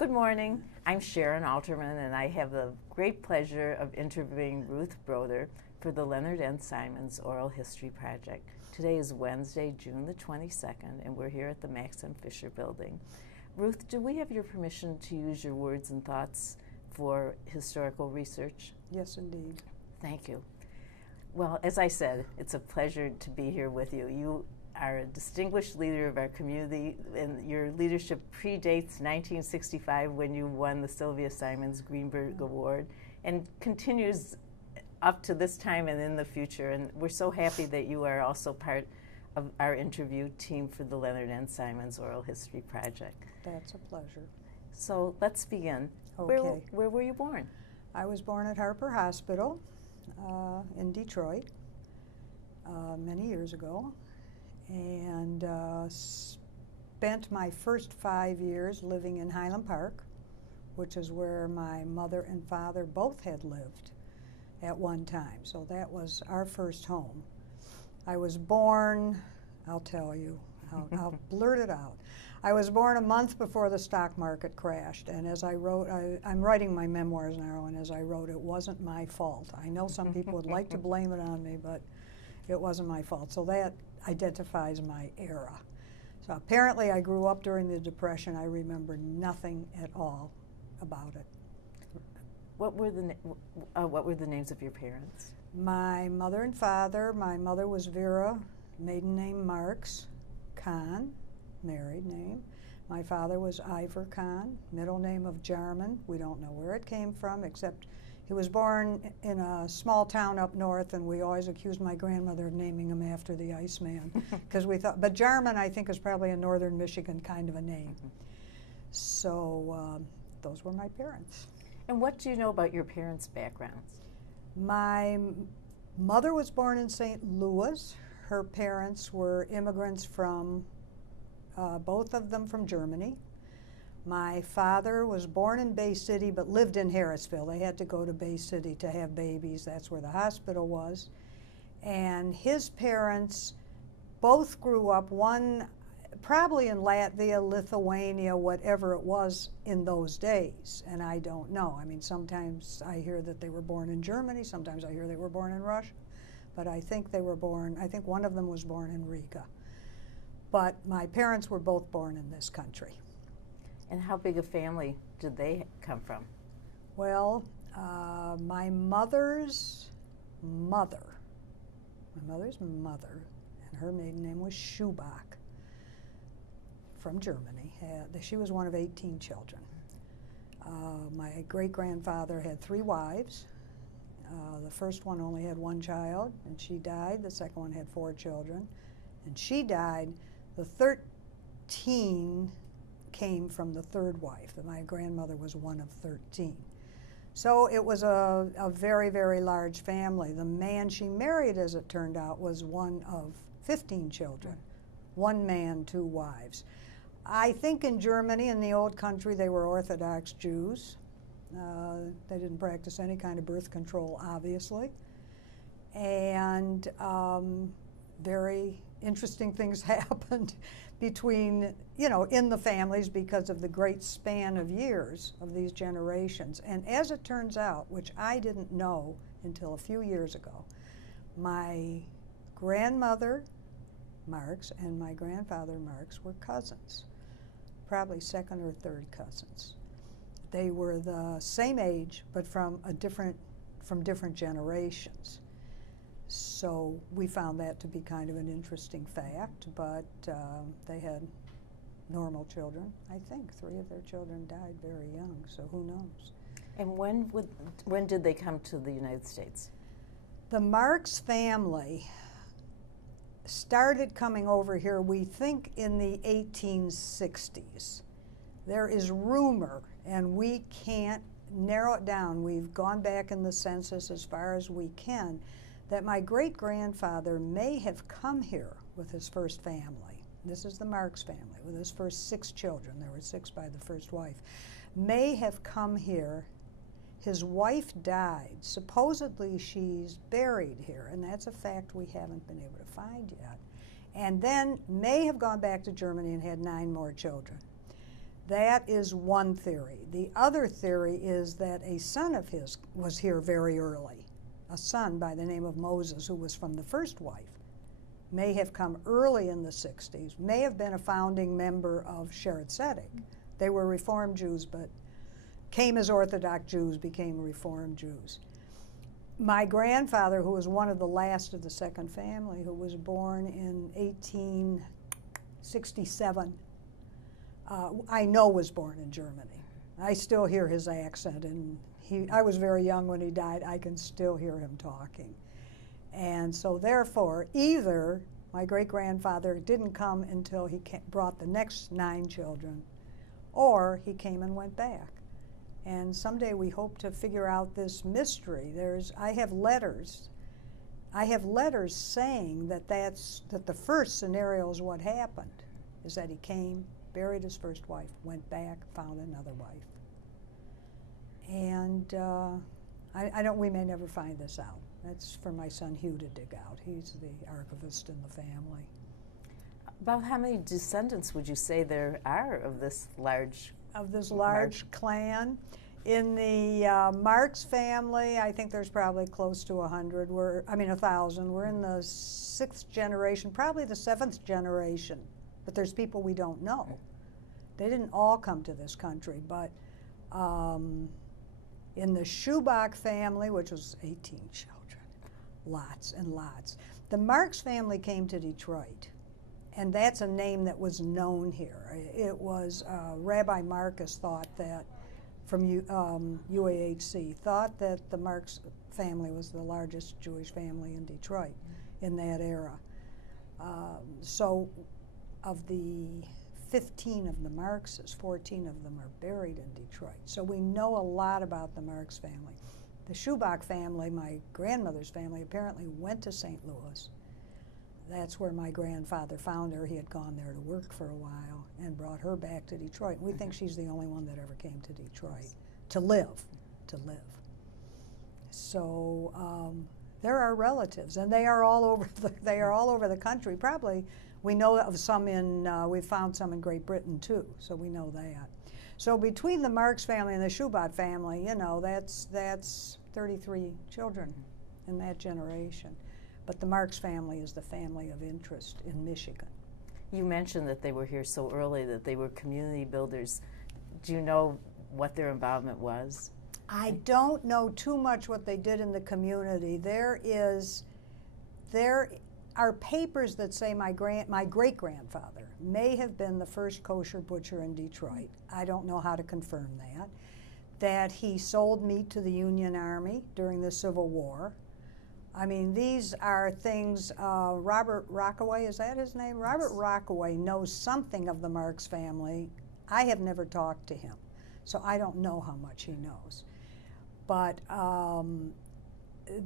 Good morning. I'm Sharon Alterman, and I have the great pleasure of interviewing Ruth Broder for the Leonard N. Simon's Oral History Project. Today is Wednesday, June the 22nd, and we're here at the Max M. Fisher Building. Ruth, do we have your permission to use your words and thoughts for historical research? Yes, indeed. Thank you. Well, as I said, it's a pleasure to be here with you. You are a distinguished leader of our community, and your leadership predates 1965 when you won the Sylvia Simon Greenberg Award, and continues up to this time and in the future. And we're so happy that you are also part of our interview team for the Leonard N. Simon's Oral History Project. That's a pleasure. So let's begin. Okay. Where were you born? I was born at Harper Hospital in Detroit many years ago, and spent my first 5 years living in Highland Park, which is where my mother and father both had lived at one time. So that was our first home. I was born, I'll tell you, I'll blurt it out. I was born a month before the stock market crashed, and as I wrote, I'm writing my memoirs now, and as I wrote, it wasn't my fault. I know some people would like to blame it on me, but it wasn't my fault. So that identifies my era. So apparently I grew up during the Depression. I remember nothing at all about it. What were the names of your parents? My mother and father. My mother was Vera, maiden name Marks, Kahn, married name. My father was Ivor Kahn, middle name of Jarman. We don't know where it came from, except he was born in a small town up north, and we always accused my grandmother of naming him after the Iceman, because we thought, but Jarman I think is probably a northern Michigan kind of a name. So those were my parents. And what do you know about your parents' backgrounds? My mother was born in St. Louis. Her parents were immigrants from, both of them from Germany. My father was born in Bay City but lived in Harrisville. They had to go to Bay City to have babies. That's where the hospital was. And his parents both grew up, one probably in Latvia, Lithuania, whatever it was in those days. And I don't know. I mean, sometimes I hear that they were born in Germany. Sometimes I hear they were born in Russia. But I think they were born, I think one of them was born in Riga. But my parents were both born in this country. And how big a family did they come from? Well, my mother's mother, and her maiden name was Schubach, from Germany. She was one of 18 children. My great-grandfather had 3 wives. The first one only had 1 child, and she died. The second one had 4 children, and she died. The 13 came from the 3rd wife. My grandmother was one of 13. So it was a very, very large family. The man she married, as it turned out, was one of 15 children. 1 man, 2 wives. I think in Germany, in the old country, they were Orthodox Jews. They didn't practice any kind of birth control, obviously. And very interesting things happened between, in the families because of the great span of years of these generations. And as it turns out, which I didn't know until a few years ago, my grandmother, Marks, and my grandfather, Marks, were cousins, probably 2nd or 3rd cousins. They were the same age, but from different generations. So we found that to be kind of an interesting fact, but they had normal children. I think 3 of their children died very young, so who knows? And when did they come to the United States? The Marks family started coming over here, we think, in the 1860s. There is rumor, and we can't narrow it down. We've gone back in the census as far as we can, that my great-grandfather may have come here with his first family. This is the Marks family, with his first 6 children. There were 6 by the first wife. May have come here. His wife died. Supposedly she's buried here, and that's a fact we haven't been able to find yet. And then may have gone back to Germany and had 9 more children. That is one theory. The other theory is that a son of his was here very early. A son by the name of Moses, who was from the first wife, may have come early in the 60s, may have been a founding member of Sheretz Tzedek. They were Reform Jews, but came as Orthodox Jews, became Reform Jews. My grandfather, who was one of the last of the second family, who was born in 1867, I know was born in Germany. I still hear his accent, and I was very young when he died. I can still hear him talking. And so therefore, either my great-grandfather didn't come until he brought the next 9 children, or he came and went back. And someday we hope to figure out this mystery. I have letters saying that the first scenario is what happened, is that he came, buried his first wife, went back, found another wife. And we may never find this out. That's for my son Hugh to dig out. He's the archivist in the family. About how many descendants would you say there are of this large clan? In the Marx family, I think there's probably close to 100. 1,000. We're in the 6th generation, probably the 7th generation. But there's people we don't know. They didn't all come to this country, but in the Schubach family, which was 18 children, lots and lots. The Marx family came to Detroit, and that's a name that was known here. It was Rabbi Marcus thought that, from UAHC, thought that the Marx family was the largest Jewish family in Detroit in that era. So of the 15 of the Marxes, 14 of them are buried in Detroit. So we know a lot about the Marx family. The Schubach family, my grandmother's family, apparently went to St. Louis. That's where my grandfather found her. He had gone there to work for a while and brought her back to Detroit. We think she's the only one that ever came to Detroit to live. So there are relatives, and they are all over the country. Probably we know of some we've found some in Great Britain too, so we know that. So between the Marx family and the Schubach family, that's 33 children in that generation. But the Marx family is the family of interest in Michigan. You mentioned that they were here so early, that they were community builders. Do you know what their involvement was? I don't know too much what they did in the community. There are papers that say my great-grandfather may have been the first kosher butcher in Detroit. I don't know how to confirm that. That he sold meat to the Union Army during the Civil War. I mean, these are things, Robert Rockaway, is that his name? Robert Rockaway knows something of the Marx family. I have never talked to him, so I don't know how much he knows. But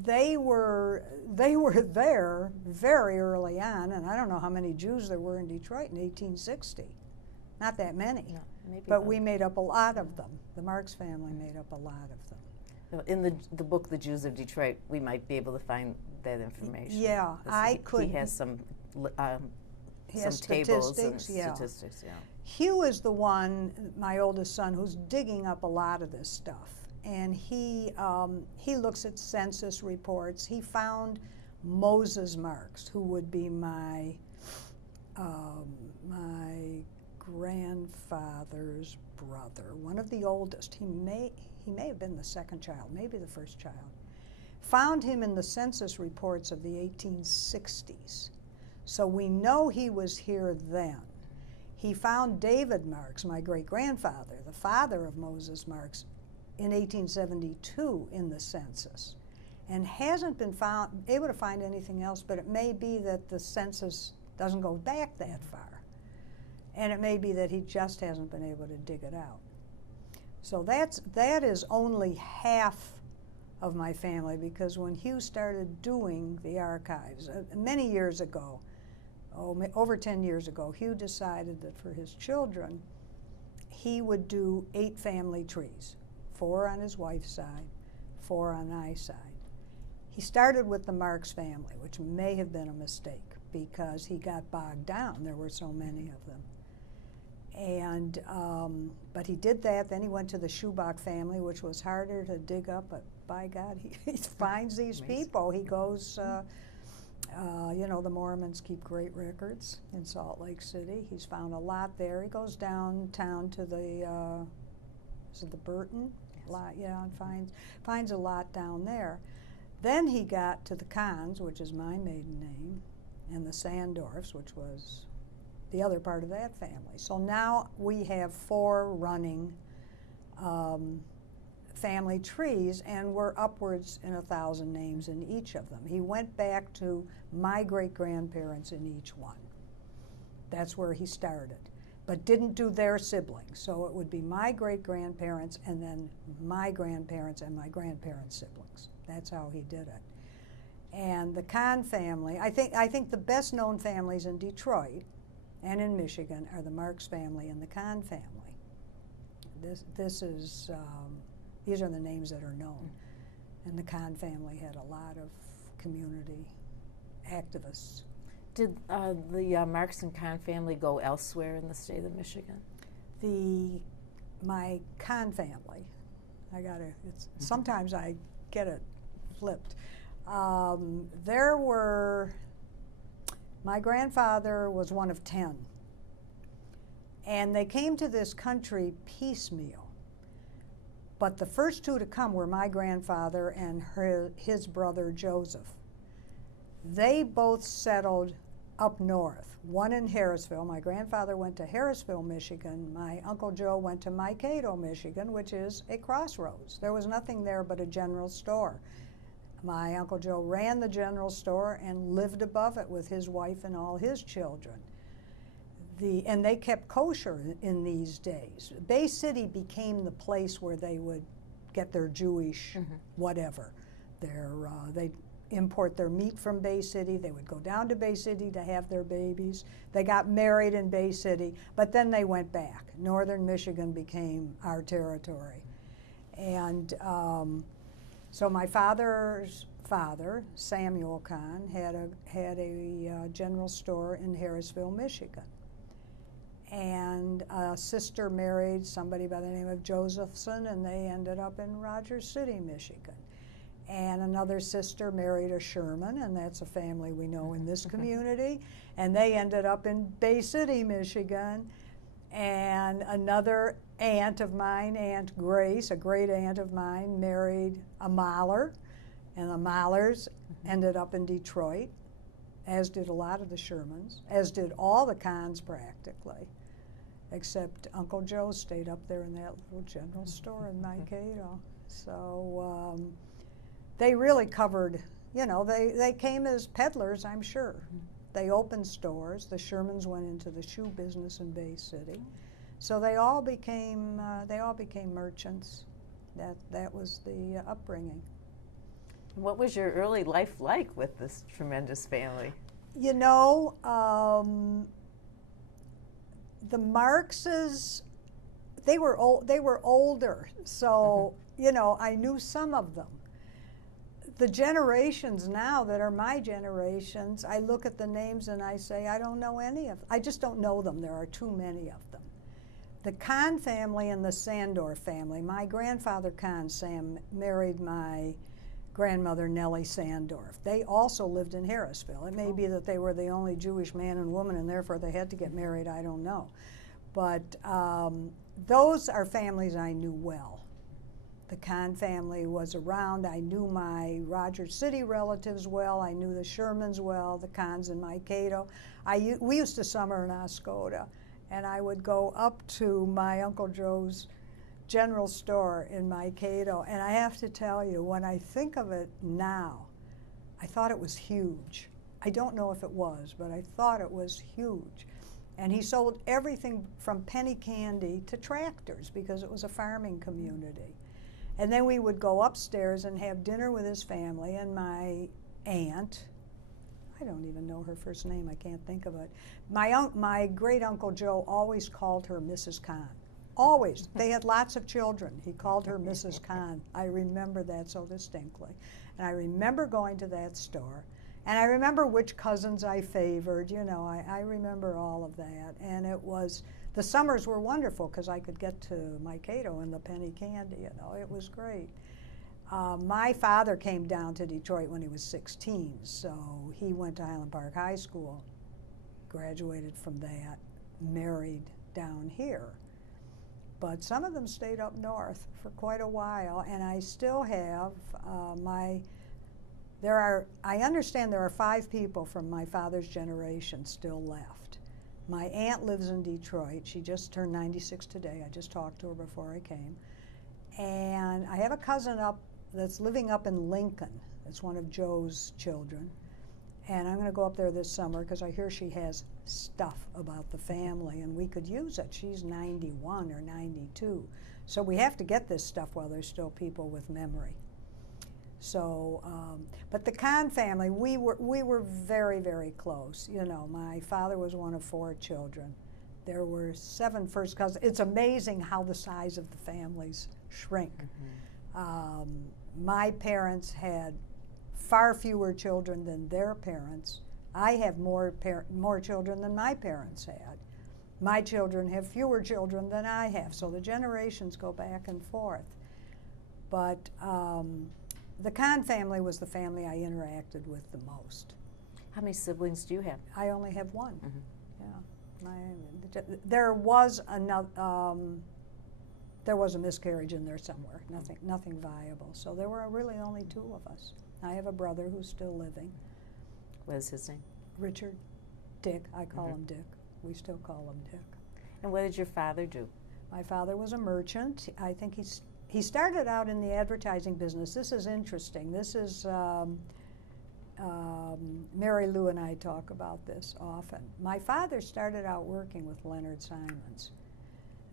they were there very early on, and I don't know how many Jews there were in Detroit in 1860. Not that many, no, maybe but we made up a lot of them. The Marx family made up a lot of them. In the book, The Jews of Detroit, we might be able to find that information. Yeah, I could. He has some tables and statistics. Yeah. Hugh is the one, my oldest son, who's digging up a lot of this stuff, and he looks at census reports. He found Moses Marx, who would be my grandfather's brother, one of the oldest. He may have been the second child, maybe the first child. Found him in the census reports of the 1860s. So we know he was here then. He found David Marx, my great-grandfather, the father of Moses Marx, in 1872 in the census, and hasn't been able to find anything else, but it may be that the census doesn't go back that far. And it may be that he just hasn't been able to dig it out. So that is only half of my family, because when Hugh started doing the archives, many years ago, over 10 years ago, Hugh decided that for his children, he would do 8 family trees, 4 on his wife's side, 4 on my side. He started with the Marx family, which may have been a mistake because he got bogged down. There were so many of them. And but he did that. Then he went to the Schubach family, which was harder to dig up. But by God, he finds these people. He goes. You know, the Mormons keep great records in Salt Lake City. He's found a lot there. He goes downtown to the is it the Burton lot? Yeah, and finds a lot down there. Then he got to the Kahns, which is my maiden name, and the Sandorfs, which was the other part of that family. So now we have 4 running family trees, and we're upwards in 1,000 names in each of them. He went back to my great-grandparents in each one. That's where he started, but didn't do their siblings. So it would be my great-grandparents and then my grandparents and my grandparents' siblings. That's how he did it. And the Kahn family, I think the best-known families in Detroit and in Michigan are the Marks family and the Kahn family. This is, these are the names that are known. And the Kahn family had a lot of community activists. Did the Marks and Kahn family go elsewhere in the state of Michigan? My Kahn family, sometimes I get it flipped. My grandfather was one of 10. And they came to this country piecemeal. But the first 2 to come were my grandfather and his brother Joseph. They both settled up north, one in Harrisville. My grandfather went to Harrisville, Michigan. My Uncle Joe went to Mankato, Michigan, which is a crossroads. There was nothing there but a general store. My Uncle Joe ran the general store and lived above it with his wife and all his children. And they kept kosher in these days. Bay City became the place where they would get their Jewish whatever. They'd import their meat from Bay City. They would go down to Bay City to have their babies. They got married in Bay City, but then they went back. Northern Michigan became our territory. And so my father's father, Samuel Kahn, had a general store in Harrisville, Michigan. And a sister married somebody by the name of Josephson, and they ended up in Rogers City, Michigan. And another sister married a Sherman, and that's a family we know in this community, and they ended up in Bay City, Michigan. And another aunt of mine, Aunt Grace, a great aunt of mine, married a Mahler, and the Mahlers ended up in Detroit, as did a lot of the Shermans, as did all the Kahns practically, except Uncle Joe stayed up there in that little general store in Mankato. So they really covered, you know, they came as peddlers, I'm sure. They opened stores. The Shermans went into the shoe business in Bay City. So they all became merchants. That was the upbringing. What was your early life like with this tremendous family? You know, the Markses, they were older, so you know, I knew some of them. The generations now that are my generations, I look at the names and I say, I don't know any of them. I just don't know them. There are too many of them. The Kahn family and the Sandorf family, my grandfather Kahn, Sam, married my grandmother Nellie Sandorf. They also lived in Harrisville. It may be that they were the only Jewish man and woman and therefore they had to get married, I don't know. But those are families I knew well. The Kahn family was around. I knew my Rogers City relatives well. I knew the Shermans well, the Kahns in Mankato. We used to summer in Oscoda, and I would go up to my Uncle Joe's general store in Mankato, and I have to tell you, when I think of it now, I thought it was huge. I don't know if it was, but I thought it was huge. And he sold everything from penny candy to tractors because it was a farming community. And then we would go upstairs and have dinner with his family, and my aunt, I don't even know her first name, I can't think of it. My great Uncle Joe always called her Mrs. Kahn. Always. They had lots of children. He called her Mrs. Kahn. I remember that so distinctly. And I remember going to that store, And I remember which cousins I favored, you know, I remember all of that. And it was, the summers were wonderful because I could get to Mankato and the penny candy, you know, it was great. My father came down to Detroit when he was 16, so he went to Highland Park High School, graduated from that, married down here. But some of them stayed up north for quite a while, and I still have I understand there are 5 people from my father's generation still left. My aunt lives in Detroit. She just turned 96 today. I just talked to her before I came. And I have a cousin that's living up in Lincoln. It's one of Joe's children. And I'm going to go up there this summer because I hear she has stuff about the family, and we could use it. She's 91 or 92. So we have to get this stuff while there's still people with memory. So, but the Kahn family, we were very, very close. You know, my father was one of 4 children. There were 7 first cousins. It's amazing how the size of the families shrink. Mm-hmm. My parents had far fewer children than their parents. I have more children than my parents had. My children have fewer children than I have, so the generations go back and forth. But the Kahn family was the family I interacted with the most. How many siblings do you have? I only have 1. Mm-hmm. Yeah, there was a miscarriage in there somewhere. Nothing viable. So there were really only 2 of us. I have a brother who's still living. What is his name? Richard. Dick. I call Mm-hmm. him Dick. We still call him Dick. And what did your father do? My father was a merchant. I think he started out in the advertising business. This is interesting. This is, Mary Lou and I talk about this often. My father started out working with Leonard Simons.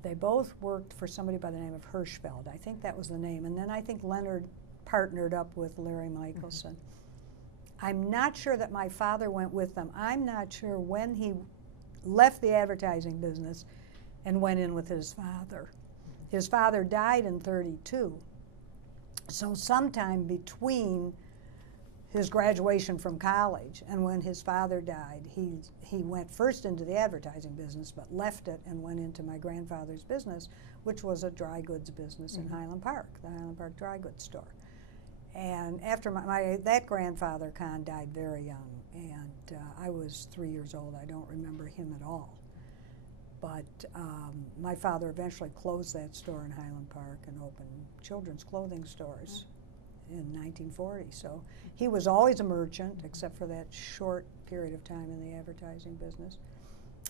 They both worked for somebody by the name of Hirschfeld. I think that was the name. And then I think Leonard partnered up with Larry Michelson. Mm-hmm. I'm not sure that my father went with them. I'm not sure when he left the advertising business and went in with his father. Mm-hmm. His father died in 32. So sometime between his graduation from college and when his father died, he went first into the advertising business but left it and went into my grandfather's business, which was a dry goods business in Highland Park, the Highland Park Dry Goods Store. And after that grandfather, Kahn, died very young, and I was 3 years old. I don't remember him at all. But my father eventually closed that store in Highland Park and opened children's clothing stores in 1940. So he was always a merchant, except for that short period of time in the advertising business.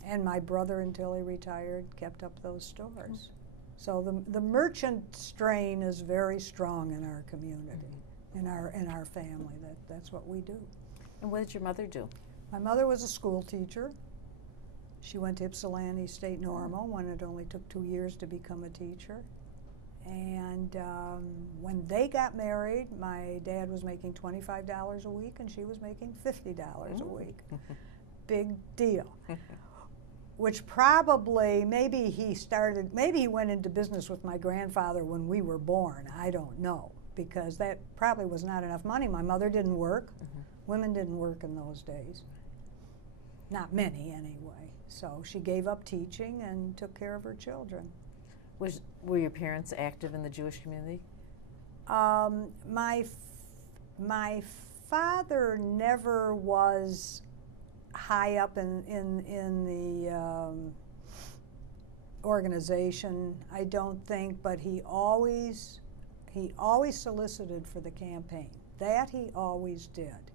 And my brother, until he retired, kept up those stores. So the merchant strain is very strong in our community, in our family. That's what we do. And what did your mother do? My mother was a school teacher. She went to Ypsilanti State Normal when it only took 2 years to become a teacher. And when they got married, my dad was making $25 a week and she was making $50 a week. Big deal. Which probably, maybe he went into business with my grandfather when we were born. I don't know, because that probably was not enough money. My mother didn't work. Women didn't work in those days. Not many, anyway. So she gave up teaching and took care of her children. Were your parents active in the Jewish community? My father never was high up in the organization, I don't think, but he always solicited for the campaign. That he always did.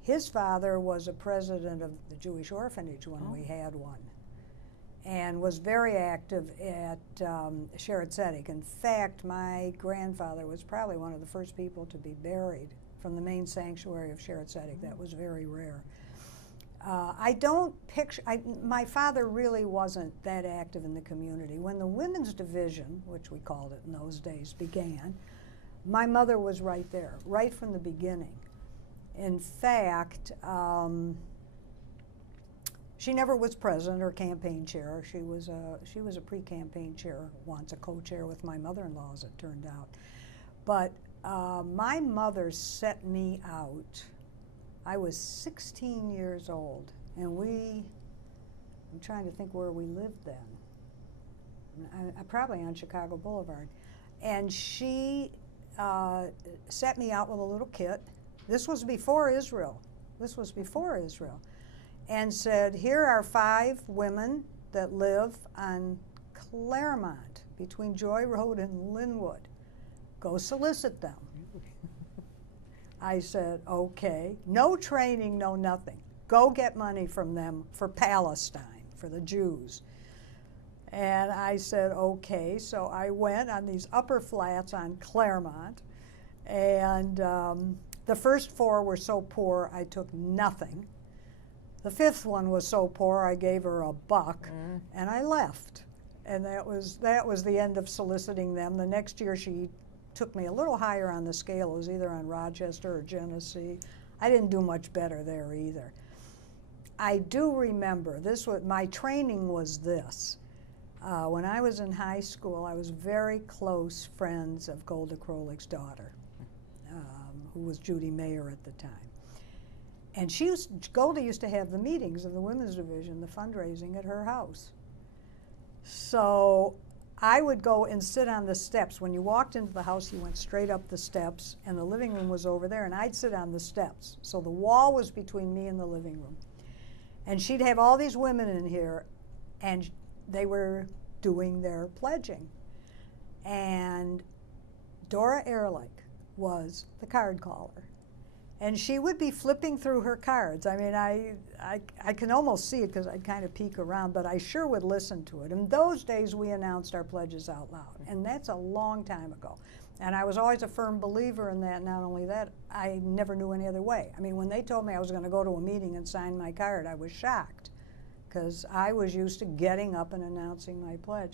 His father was a president of the Jewish orphanage when we had one, and was very active at Sheretz Tzedek. In fact, my grandfather was probably one of the first people to be buried from the main sanctuary of Sheretz Tzedek. That was very rare. I don't picture, my father really wasn't that active in the community. When the women's division, which we called it in those days, began, my mother was right there, right from the beginning. In fact, she never was president or campaign chair. She was a pre-campaign chair once, a co-chair with my mother-in-law, as it turned out. But my mother set me out I was 16 years old, and I'm trying to think where we lived then. Probably on Chicago Boulevard. And she set me out with a little kit. This was before Israel. And said, here are 5 women that live on Claremont, between Joy Road and Linwood. Go solicit them. I said, okay. No training, no nothing. Go get money from them for Palestine, for the Jews. And I said, okay. So I went on these upper flats on Claremont. And the first 4 were so poor, I took nothing. The 5th one was so poor, I gave her $1, and I left. And that was the end of soliciting them. The next year, she took me a little higher on the scale. It was either on Rochester or Genesee. I didn't do much better there either. I do remember my training was this. When I was in high school, I was very close friends of Golda Krolik's daughter, who was Judy Mayer at the time. And Golda used to have the meetings of the women's division, the fundraising, at her house. So I would go and sit on the steps. When you walked into the house, you went straight up the steps, and the living room was over there, and I'd sit on the steps. So the wall was between me and the living room. And she'd have all these women in here, and they were doing their pledging. And Dora Ehrlich was the card caller. And she would be flipping through her cards. I mean, I can almost see it because I'd kind of peek around, but I sure would listen to it. In those days, we announced our pledges out loud, and that's a long time ago. And I was always a firm believer in that. Not only that, I never knew any other way. I mean, when they told me I was going to go to a meeting and sign my card, I was shocked because I was used to getting up and announcing my pledge.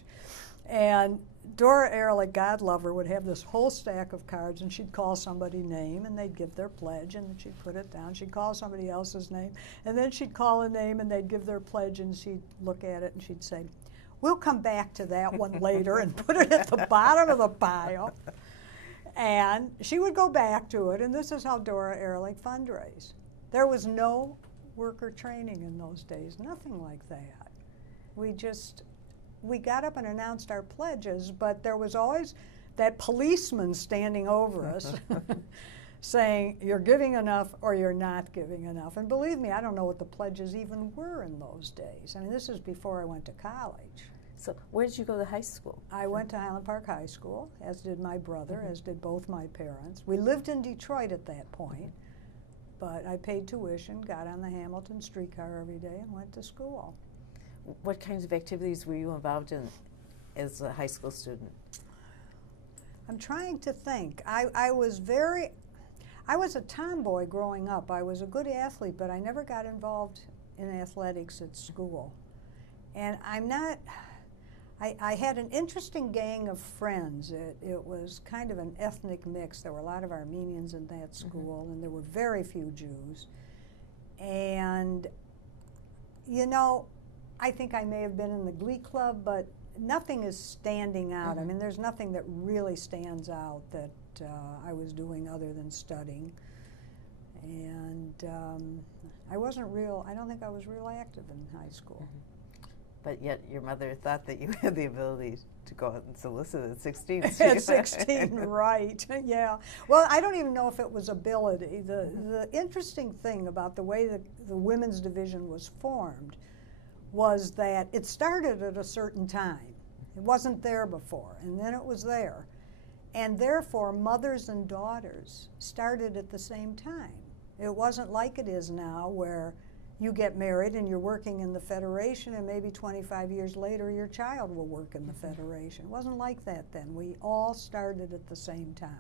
And Dora Ehrlich, God love her, would have this whole stack of cards, and she'd call somebody's name, and they'd give their pledge, and she'd put it down. She'd call somebody else's name, and then she'd call a name, and they'd give their pledge, and she'd look at it, and she'd say, we'll come back to that one later, and put it at the bottom of the pile. And she would go back to it, and this is how Dora Ehrlich fundraised. There was no worker training in those days, nothing like that. We got up and announced our pledges, but there was always that policeman standing over us saying, you're giving enough or you're not giving enough. And believe me, I don't know what the pledges even were in those days. I mean, this is before I went to college. So where did you go to high school? I went to Highland Park High School, as did my brother, as did both my parents. We lived in Detroit at that point, but I paid tuition, got on the Hamilton streetcar every day, and went to school. What kinds of activities were you involved in as a high school student? I'm trying to think. I was a tomboy growing up. I was a good athlete, but I never got involved in athletics at school. And I had an interesting gang of friends. It was kind of an ethnic mix. There were a lot of Armenians in that school, and there were very few Jews. And, you know, I think I may have been in the Glee Club, but nothing is standing out. I mean, there's nothing that really stands out that I was doing other than studying. And I don't think I was real active in high school. But yet your mother thought that you had the ability to go out and solicit at 16. At 16, right, yeah. Well, I don't even know if it was ability. The interesting thing about the way that the women's division was formed was that it started at a certain time. It wasn't there before, and then it was there. And therefore, mothers and daughters started at the same time. It wasn't like it is now, where you get married and you're working in the Federation, and maybe 25 years later your child will work in the Federation. It wasn't like that then. We all started at the same time.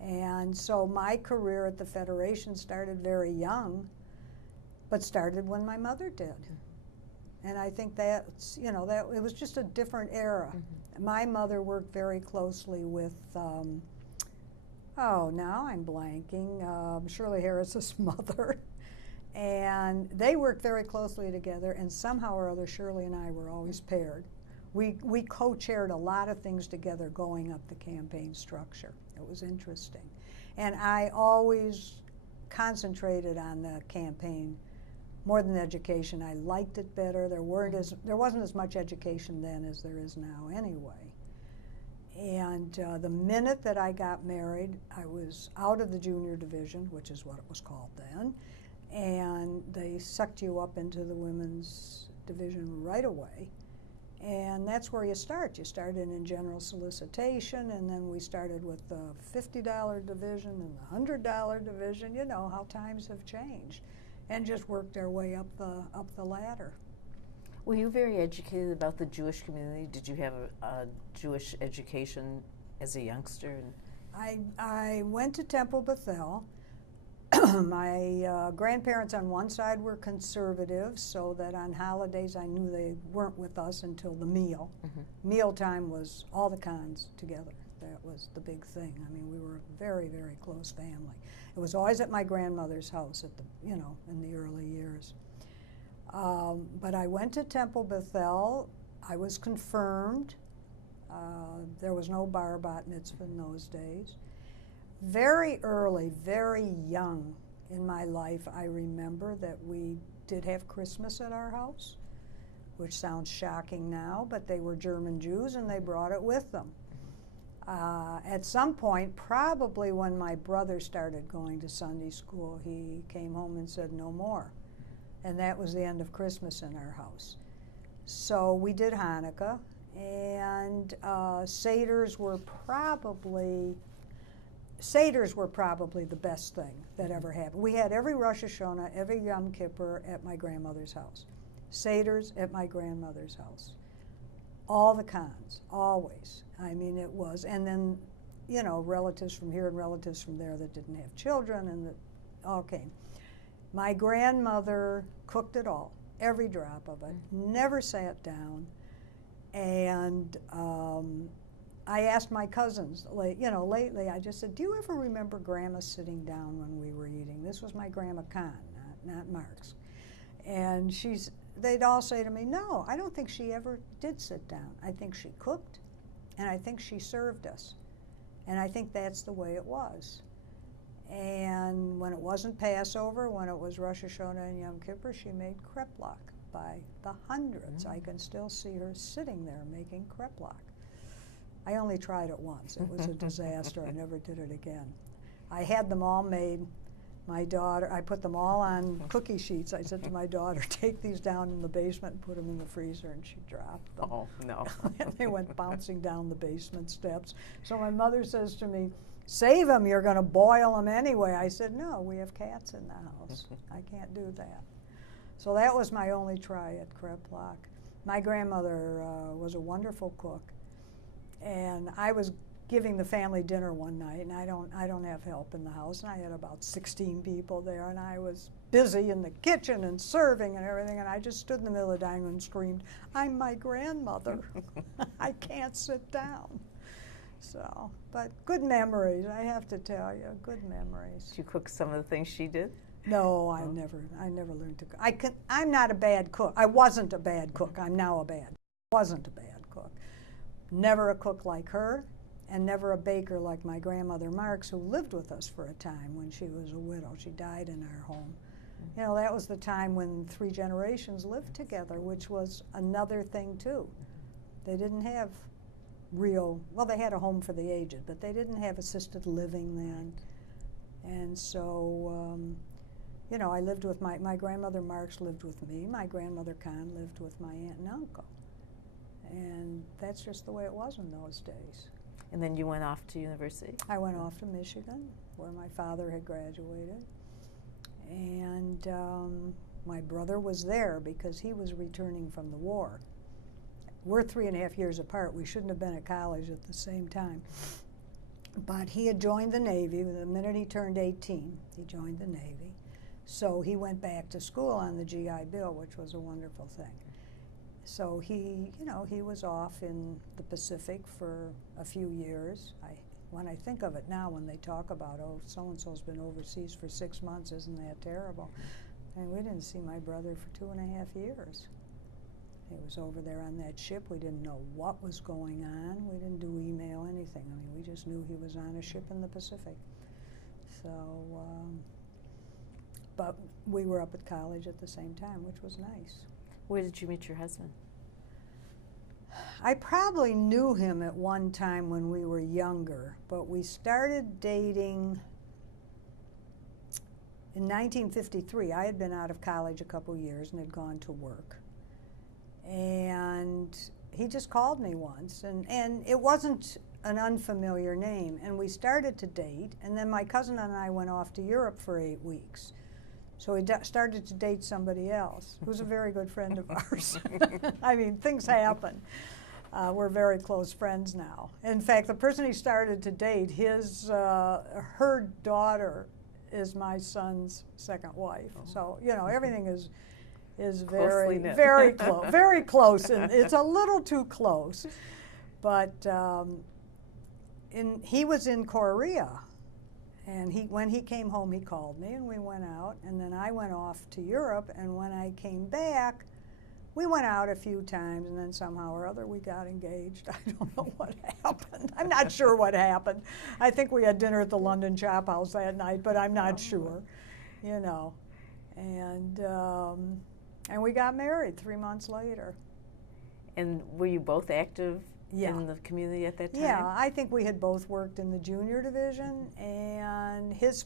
And so my career at the Federation started very young, but started when my mother did. And I think that's, you know, that it was just a different era. My mother worked very closely with, now I'm blanking, Shirley Harris's mother. And they worked very closely together, and somehow or other Shirley and I were always paired. We co-chaired a lot of things together going up the campaign structure. It was interesting. And I always concentrated on the campaign more than education. I liked it better. There wasn't as much education then as there is now anyway. And the minute that I got married, I was out of the junior division, which is what it was called then, and they sucked you up into the women's division right away. And that's where you start. You started in general solicitation, and then we started with the $50 division and the $100 division. You know how times have changed, and just worked our way up the ladder. Were you very educated about the Jewish community? Did you have a Jewish education as a youngster? I went to Temple Bethel. My grandparents on one side were conservative, so that on holidays I knew they weren't with us until the meal. Mealtime was all the Kahns together. That was the big thing. I mean, we were a very, very close family. It was always at my grandmother's house at the, in the early years. But I went to Temple Bethel. I was confirmed. There was no bar bat mitzvah in those days. Very early, very young in my life, I remember that we did have Christmas at our house, which sounds shocking now, but they were German Jews and they brought it with them. At some point, probably when my brother started going to Sunday school, he came home and said, "No more." And that was the end of Christmas in our house. So we did Hanukkah, and Seders were probably the best thing that ever happened. We had every Rosh Hashanah, every Yom Kippur at my grandmother's house. Seders at my grandmother's house. All the Kahns, always. I mean, it was. And then, relatives from here and relatives from there that didn't have children, and that all came. My grandmother cooked it all, every drop of it, never sat down. And I asked my cousins, lately, I just said, "Do you ever remember Grandma sitting down when we were eating?" This was my Grandma Kahn, not Mark's. And they'd all say to me, "No, I don't think she ever did sit down. I think she cooked, and I think she served us. And I think that's the way it was." And when it wasn't Passover, when it was Rosh Hashanah and Yom Kippur, she made kreplach by the hundreds. I can still see her sitting there making kreplach. I only tried it once. It was a disaster. I never did it again. I had them all made. My daughter, I put them all on cookie sheets. I said to my daughter, "Take these down in the basement and put them in the freezer," and she dropped them. Oh, no. And they went bouncing down the basement steps. So my mother says to me, "Save them, you're going to boil them anyway." I said, "No, we have cats in the house. I can't do that." So that was my only try at kreplach. My grandmother was a wonderful cook. And I was giving the family dinner one night, and I don't have help in the house, and I had about 16 people there, and I was busy in the kitchen and serving and everything, and I just stood in the middle of the dining room and screamed, "I'm my grandmother. I can't sit down." So, but good memories, I have to tell you, good memories. Did you cook some of the things she did? No, I never learned to cook. I'm not a bad cook. I wasn't a bad cook. I'm now wasn't a bad cook. Never a cook like her, and never a baker like my grandmother Marks, who lived with us for a time when she was a widow. She died in our home. That was the time when 3 generations lived together, which was another thing too. They didn't have they had a home for the aged, but they didn't have assisted living then. And so, I lived with my grandmother Marks lived with me. My grandmother Kahn lived with my aunt and uncle. And that's just the way it was in those days. And then you went off to university? I went off to Michigan, where my father had graduated. And my brother was there because he was returning from the war. We're 3.5 years apart. We shouldn't have been at college at the same time. But he had joined the Navy. The minute he turned 18, he joined the Navy. So he went back to school on the GI Bill, which was a wonderful thing. So he was off in the Pacific for a few years. When I think of it now, when they talk about, "Oh, so-and-so's been overseas for 6 months, isn't that terrible?" And we didn't see my brother for 2.5 years. He was over there on that ship. We didn't know what was going on. We didn't do email, anything. I mean, we just knew he was on a ship in the Pacific. So but we were up at college at the same time, which was nice. Where did you meet your husband? I probably knew him at one time when we were younger, but we started dating in 1953. I had been out of college a couple years and had gone to work. And he just called me once, and it wasn't an unfamiliar name. And we started to date, and then my cousin and I went off to Europe for 8 weeks. So he started to date somebody else, who's a very good friend of ours. I mean, things happen. We're very close friends now. In fact, the person he started to date, her daughter is my son's second wife. Oh. So, you know, everything is very, very close, very close. And it's a little too close. But he was in Korea. And when he came home, he called me, and we went out. And then I went off to Europe, and when I came back, we went out a few times, and then somehow or other we got engaged. I don't know what happened. I'm not sure what happened. I think we had dinner at the London Chop House that night, but I'm not sure, you know. And we got married 3 months later. And were you both active Yeah. in the community at that time? Yeah, I think we had both worked in the junior division, and his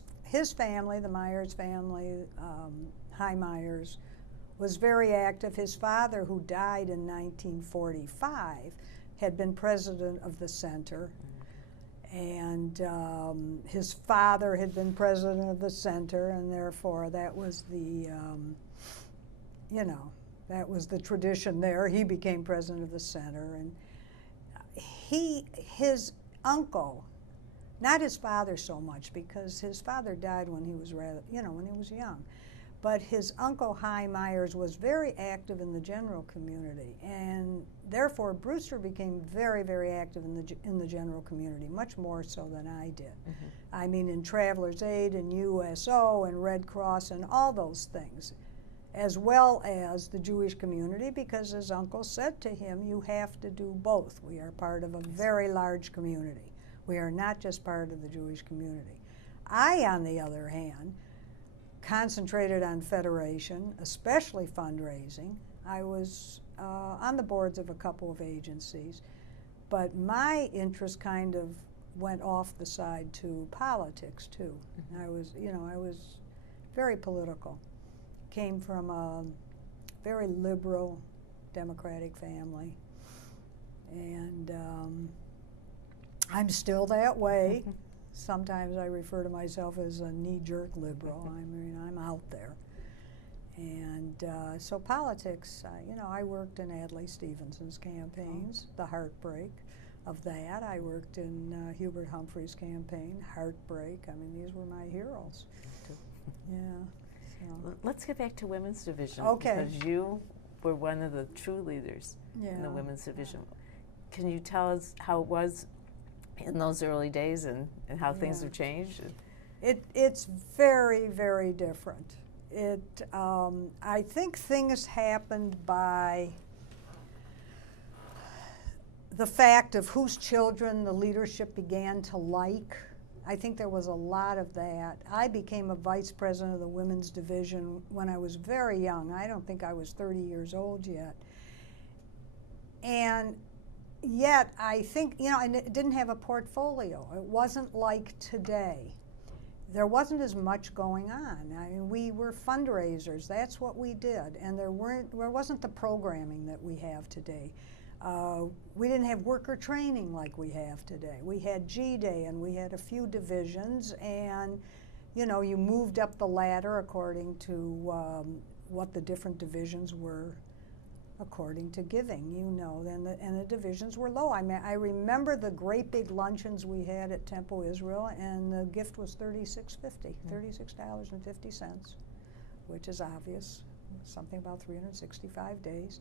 family, the Myers family, High Myers, was very active. His father, who died in 1945, had been president of the center, and his father had been president of the center, and therefore that was the, you know, that was the tradition there. He became president of the center, and his uncle, not his father so much, because his father died when he was rather, you know, when he was young, but his uncle High Myers was very active in the general community, and therefore Brewster became very, very active in the general community, much more so than I did. Mm-hmm. I mean, in Travelers Aid and USO and Red Cross and all those things, as well as the Jewish community, because his uncle said to him, you have to do both. We are part of a very large community. We are not just part of the Jewish community. I, on the other hand, concentrated on federation, especially fundraising. I was on the boards of a couple of agencies, but my interest kind of went off the side to politics too. Mm-hmm. I was very political. Came from a very liberal Democratic family, and I'm still that way. Sometimes I refer to myself as a knee-jerk liberal. I mean, I'm out there. And so politics, I worked in Adlai Stevenson's campaigns, the heartbreak of that. I worked in Hubert Humphrey's campaign, heartbreak. I mean, these were my heroes. Yeah. So. Let's get back to women's division. Okay. Because you were one of the true leaders in the women's division. Can you tell us how it was in those early days and how things have changed? It's very, very different. I think things happened by the fact of whose children the leadership began to like. I think there was a lot of that. I became a vice president of the women's division when I was very young. I don't think I was 30 years old yet. And yet, I think, I didn't have a portfolio. It wasn't like today. There wasn't as much going on. I mean, we were fundraisers. That's what we did. And there wasn't the programming that we have today. We didn't have worker training like we have today. We had G-Day, and we had a few divisions, and you moved up the ladder according to what the different divisions were according to giving, and the divisions were low. I mean, I remember the great big luncheons we had at Temple Israel, and the gift was $36.50, $36.50, which is obvious. Something about 365 days.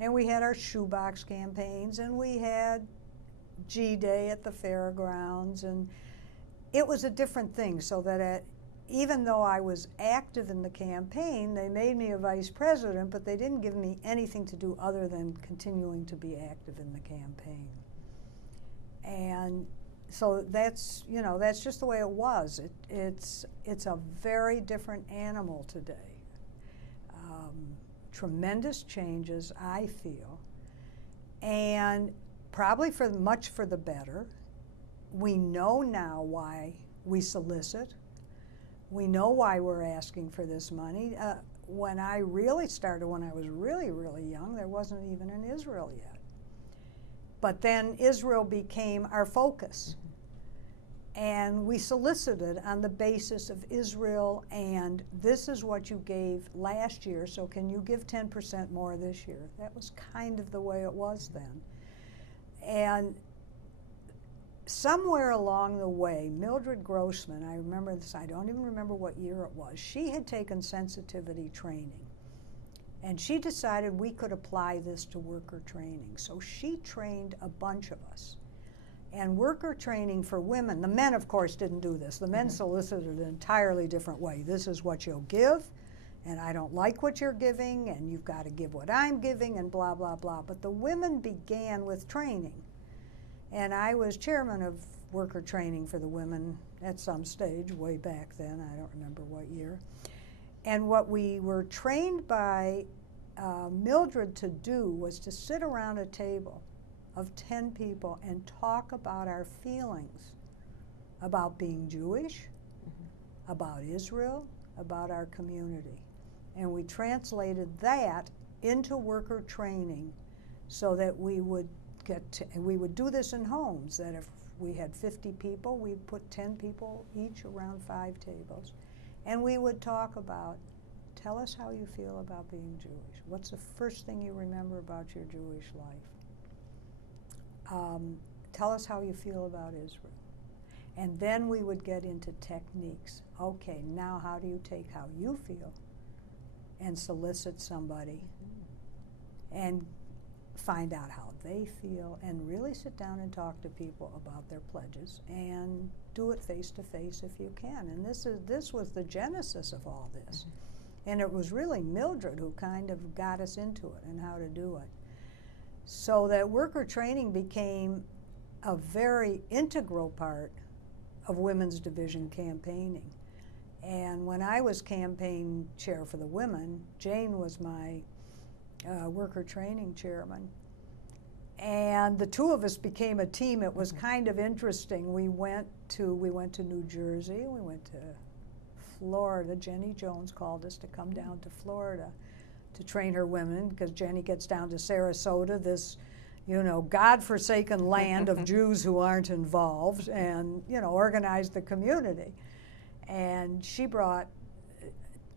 And we had our shoebox campaigns, and we had G-Day at the fairgrounds, and it was a different thing, so that even though I was active in the campaign, they made me a vice president, but they didn't give me anything to do other than continuing to be active in the campaign. And So that's, you know, that's just the way it was. It's a very different animal today. Tremendous changes, I feel, and probably much for the better. We know now why we solicit. We know why we're asking for this money. When I really started, when I was really, really young, there wasn't even an Israel yet. But then Israel became our focus. And we solicited on the basis of Israel, and this is what you gave last year, so can you give 10% more this year? That was kind of the way it was then. And somewhere along the way, Mildred Grossman, I remember this, I don't even remember what year it was, she had taken sensitivity training. And she decided we could apply this to worker training. So she trained a bunch of us. And worker training for women, the men, of course, didn't do this. The men solicited an entirely different way. This is what you'll give, and I don't like what you're giving, and you've got to give what I'm giving, and blah, blah, blah. But the women began with training. And I was chairman of worker training for the women at some stage, way back then. I don't remember what year. And what we were trained by Mildred to do was to sit around a table of 10 people and talk about our feelings about being Jewish, about Israel, about our community. And we translated that into worker training so that we would and we would do this in homes, that if we had 50 people, we'd put 10 people each around 5 tables. And we would talk about, tell us how you feel about being Jewish. What's the first thing you remember about your Jewish life? Tell us how you feel about Israel. And then we would get into techniques. Okay, now how do you take how you feel and solicit somebody and find out how they feel and really sit down and talk to people about their pledges and do it face to face if you can. And this was the genesis of all this. And it was really Mildred who kind of got us into it and how to do it. So that worker training became a very integral part of women's division campaigning. And when I was campaign chair for the women, Jane was my worker training chairman. And the two of us became a team. It was kind of interesting. We went to New Jersey, we went to Florida. Jenny Jones called us to come down to Florida to train her women, because Jenny gets down to Sarasota, this, you know, godforsaken land of Jews who aren't involved, and, you know, organize the community. And she brought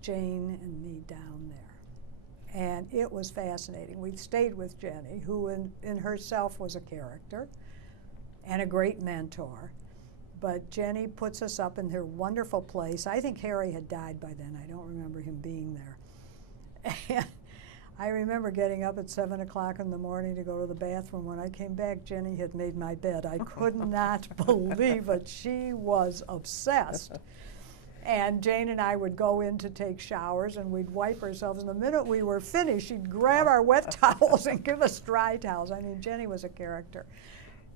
Jane and me down there. And it was fascinating. We stayed with Jenny, who in herself was a character and a great mentor. But Jenny puts us up in her wonderful place. I think Harry had died by then. I don't remember him being there. And I remember getting up at 7 o'clock in the morning to go to the bathroom. When I came back, Jenny had made my bed. I could not believe it. She was obsessed. And Jane and I would go in to take showers, and we'd wipe ourselves. And the minute we were finished, she'd grab our wet towels and give us dry towels. I mean, Jenny was a character.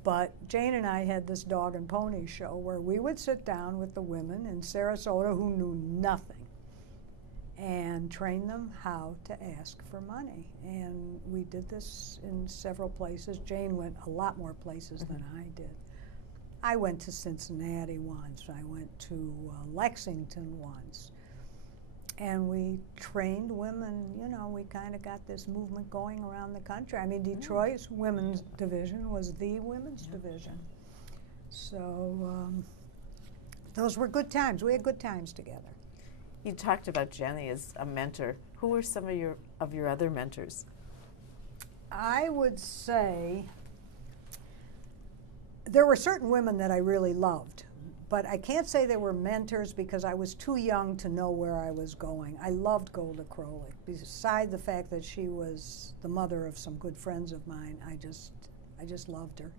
But Jane and I had this dog and pony show where we would sit down with the women in Sarasota who knew nothing and train them how to ask for money. And we did this in several places. Jane went a lot more places than I did. I went to Cincinnati once. I went to Lexington once. And we trained women, you know, we kind of got this movement going around the country. I mean, Detroit's women's division was the women's division. So those were good times. We had good times together. You talked about Jenny as a mentor. Who were some of your other mentors? I would say there were certain women that I really loved, but I can't say they were mentors because I was too young to know where I was going. I loved Golda Krolik. Beside the fact that she was the mother of some good friends of mine, I just loved her.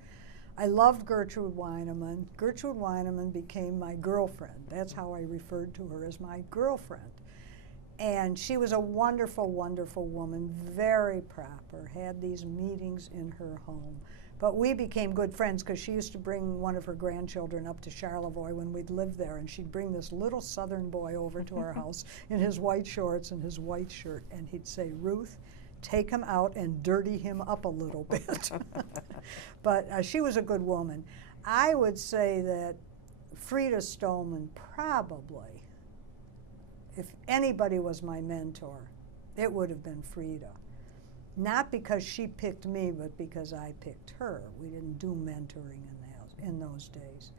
I loved Gertrude Weineman. Gertrude Weineman became my girlfriend. That's how I referred to her, as my girlfriend. And she was a wonderful, wonderful woman, very proper, had these meetings in her home. But we became good friends because she used to bring one of her grandchildren up to Charlevoix when we'd lived there, and she'd bring this little southern boy over to our house in his white shorts and his white shirt, and he'd say, Ruth, take him out and dirty him up a little bit. But she was a good woman. I would say that Frida Stolman probably, if anybody was my mentor, it would have been Frida. Not because she picked me, but because I picked her. We didn't do mentoring in those days.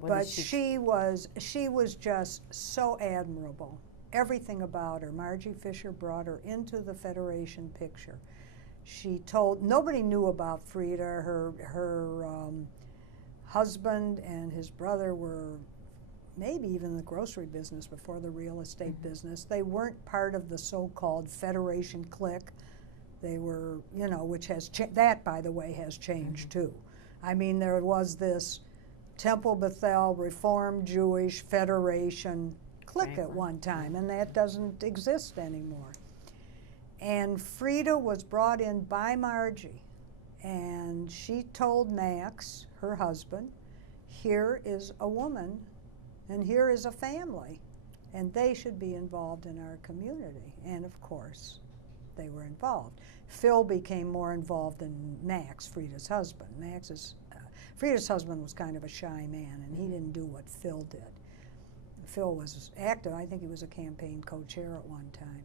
But she was just so admirable. Everything about her. Margie Fisher brought her into the Federation picture. She told, nobody knew about Frida. Her husband and his brother were maybe even in the grocery business before the real estate business. They weren't part of the so-called Federation clique. They were, you know, which has, that by the way has changed too. I mean, there was this Temple Bethel Reformed Jewish Federation clique at one time, and that doesn't exist anymore. And Frida was brought in by Margie, and she told Max, her husband, here is a woman and here is a family, and they should be involved in our community. And of course, they were involved. Phil became more involved than Max, Frida's husband. Frida's husband was kind of a shy man, and he didn't do what Phil did. Phil was active. I think he was a campaign co-chair at one time.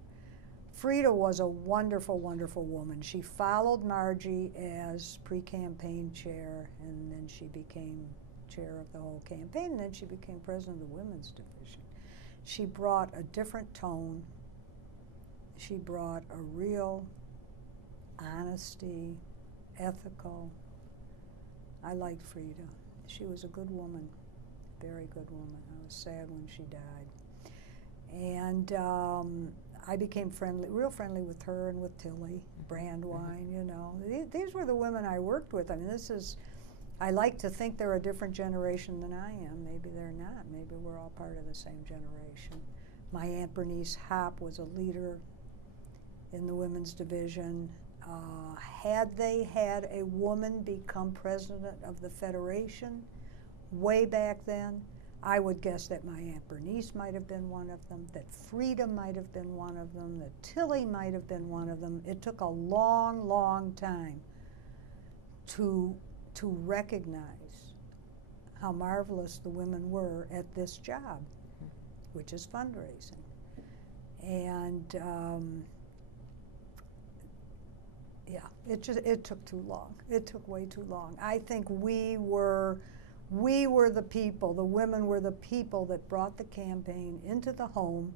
Frida was a wonderful, wonderful woman. She followed Margie as pre-campaign chair, and then she became chair of the whole campaign, and then she became president of the women's division. She brought a different tone. She brought a real honesty, ethical. I liked Frida. She was a good woman, very good woman. I was sad when she died. And I became friendly, real friendly with her and with Tilly Brandwine, you know. These were the women I worked with. I mean, I like to think they're a different generation than I am. Maybe they're not. Maybe we're all part of the same generation. My Aunt Bernice Hopp was a leader in the women's division. Had they had a woman become president of the Federation way back then, I would guess that my Aunt Bernice might have been one of them, that Frida might have been one of them, that Tilly might have been one of them. It took a long, long time to recognize how marvelous the women were at this job, which is fundraising. And yeah, it took too long. It took way too long. I think we were the people, the women were the people that brought the campaign into the home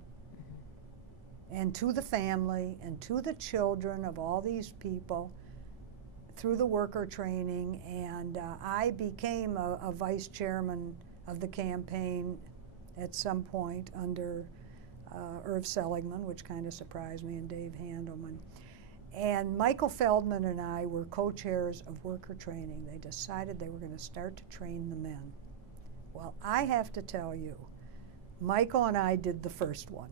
and to the family and to the children of all these people through the worker training. And I became a vice chairman of the campaign at some point under Irv Seligman, which kind of surprised me, and Dave Handelman. And Michael Feldman and I were co-chairs of worker training. They decided they were going to start to train the men. Well, I have to tell you, Michael and I did the first one.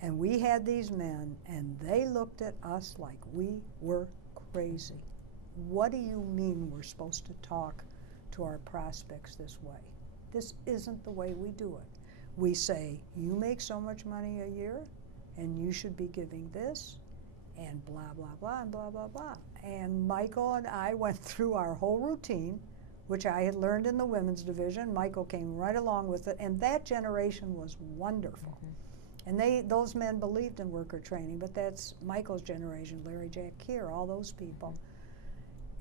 And we had these men, and they looked at us like we were crazy. What do you mean we're supposed to talk to our prospects this way? This isn't the way we do it. We say, you make so much money a year, and you should be giving this, and blah, blah, blah, and blah, blah, blah. And Michael and I went through our whole routine, which I had learned in the women's division. Michael came right along with it, and that generation was wonderful. And those men believed in worker training, but that's Michael's generation, Larry Jack Keir, all those people.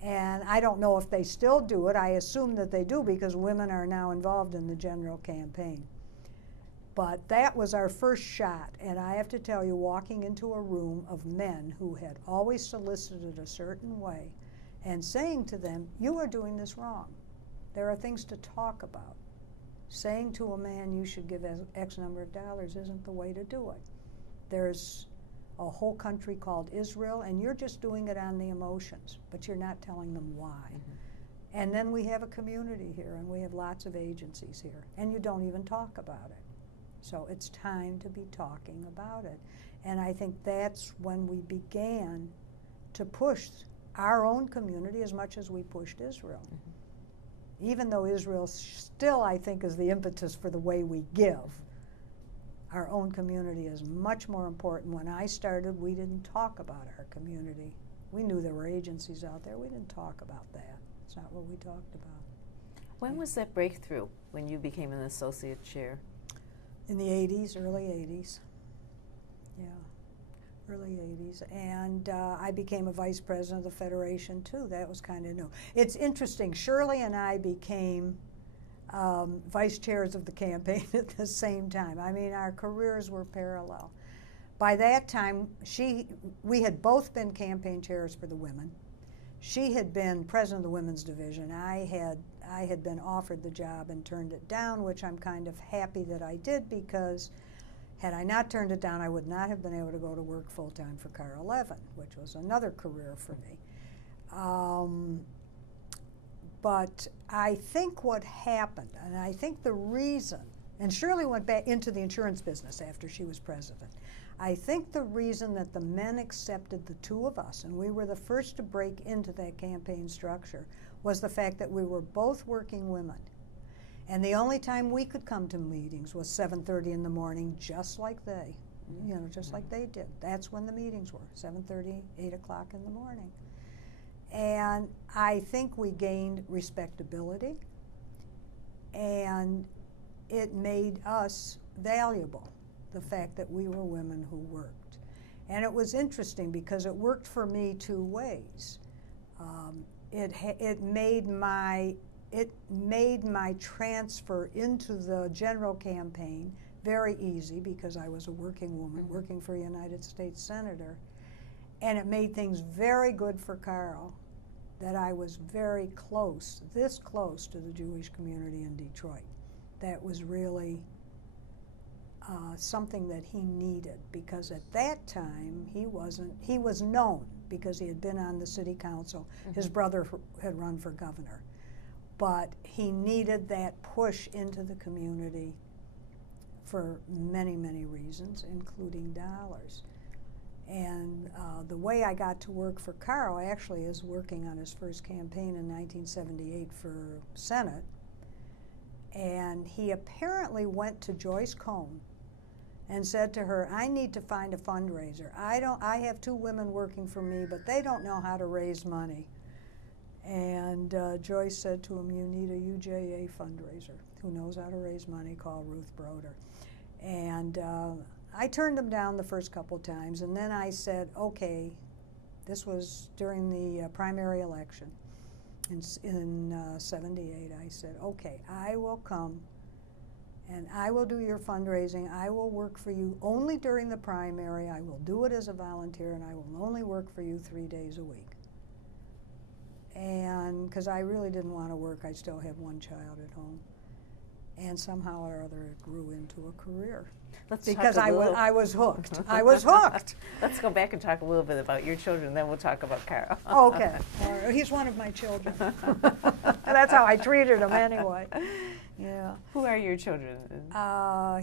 And I don't know if they still do it. I assume that they do because women are now involved in the general campaign. But that was our first shot, and I have to tell you, walking into a room of men who had always solicited a certain way and saying to them, you are doing this wrong. There are things to talk about. Saying to a man you should give X number of dollars isn't the way to do it. There's a whole country called Israel, and you're just doing it on the emotions, but you're not telling them why. And then we have a community here, and we have lots of agencies here, and you don't even talk about it. So it's time to be talking about it. And I think that's when we began to push our own community as much as we pushed Israel. Even though Israel still, I think, is the impetus for the way we give, our own community is much more important. When I started, we didn't talk about our community. We knew there were agencies out there. We didn't talk about that. It's not what we talked about. When was that breakthrough, when you became an associate chair? In the 80s, early 80s. Yeah, early 80s. And I became a vice president of the Federation, too. That was kind of new. It's interesting. Shirley and I became vice chairs of the campaign at the same time. I mean, our careers were parallel. By that time, we had both been campaign chairs for the women. She had been president of the women's division. I had been offered the job and turned it down, which I'm kind of happy that I did, because had I not turned it down, I would not have been able to go to work full-time for Carl Levin, which was another career for me. But I think what happened, and I think the reason, and Shirley went back into the insurance business after she was president. I think the reason that the men accepted the two of us, and we were the first to break into that campaign structure, was the fact that we were both working women. And the only time we could come to meetings was 7:30 in the morning, just like they, just like they did. That's when the meetings were, 7:30, 8 o'clock in the morning. And I think we gained respectability, and it made us valuable, the fact that we were women who worked. And it was interesting because it worked for me two ways. It made my transfer into the general campaign very easy, because I was a working woman working for a United States senator. And it made things very good for Carl that I was very close, this close to the Jewish community in Detroit. That was really something that he needed, because at that time he was known because he had been on the city council. His brother had run for governor. But he needed that push into the community for many, many reasons, including dollars. And the way I got to work for Carl actually is working on his first campaign in 1978 for Senate. And he apparently went to Joyce Cohn and said to her, I need to find a fundraiser. I have two women working for me, but they don't know how to raise money. And Joyce said to him, you need a UJA fundraiser who knows how to raise money, call Ruth Broder. And I turned him down the first couple times, and then I said, okay, this was during the primary election in 78. I said, okay, I will come and I will do your fundraising. I will work for you only during the primary. I will do it as a volunteer, and I will only work for you 3 days a week. And because I really didn't want to work, I still have one child at home. And somehow or other it grew into a career. Because I was hooked. I was hooked. Let's go back and talk a little bit about your children, then we'll talk about Carl. Okay. He's one of my children. That's how I treated him anyway. Yeah. Who are your children?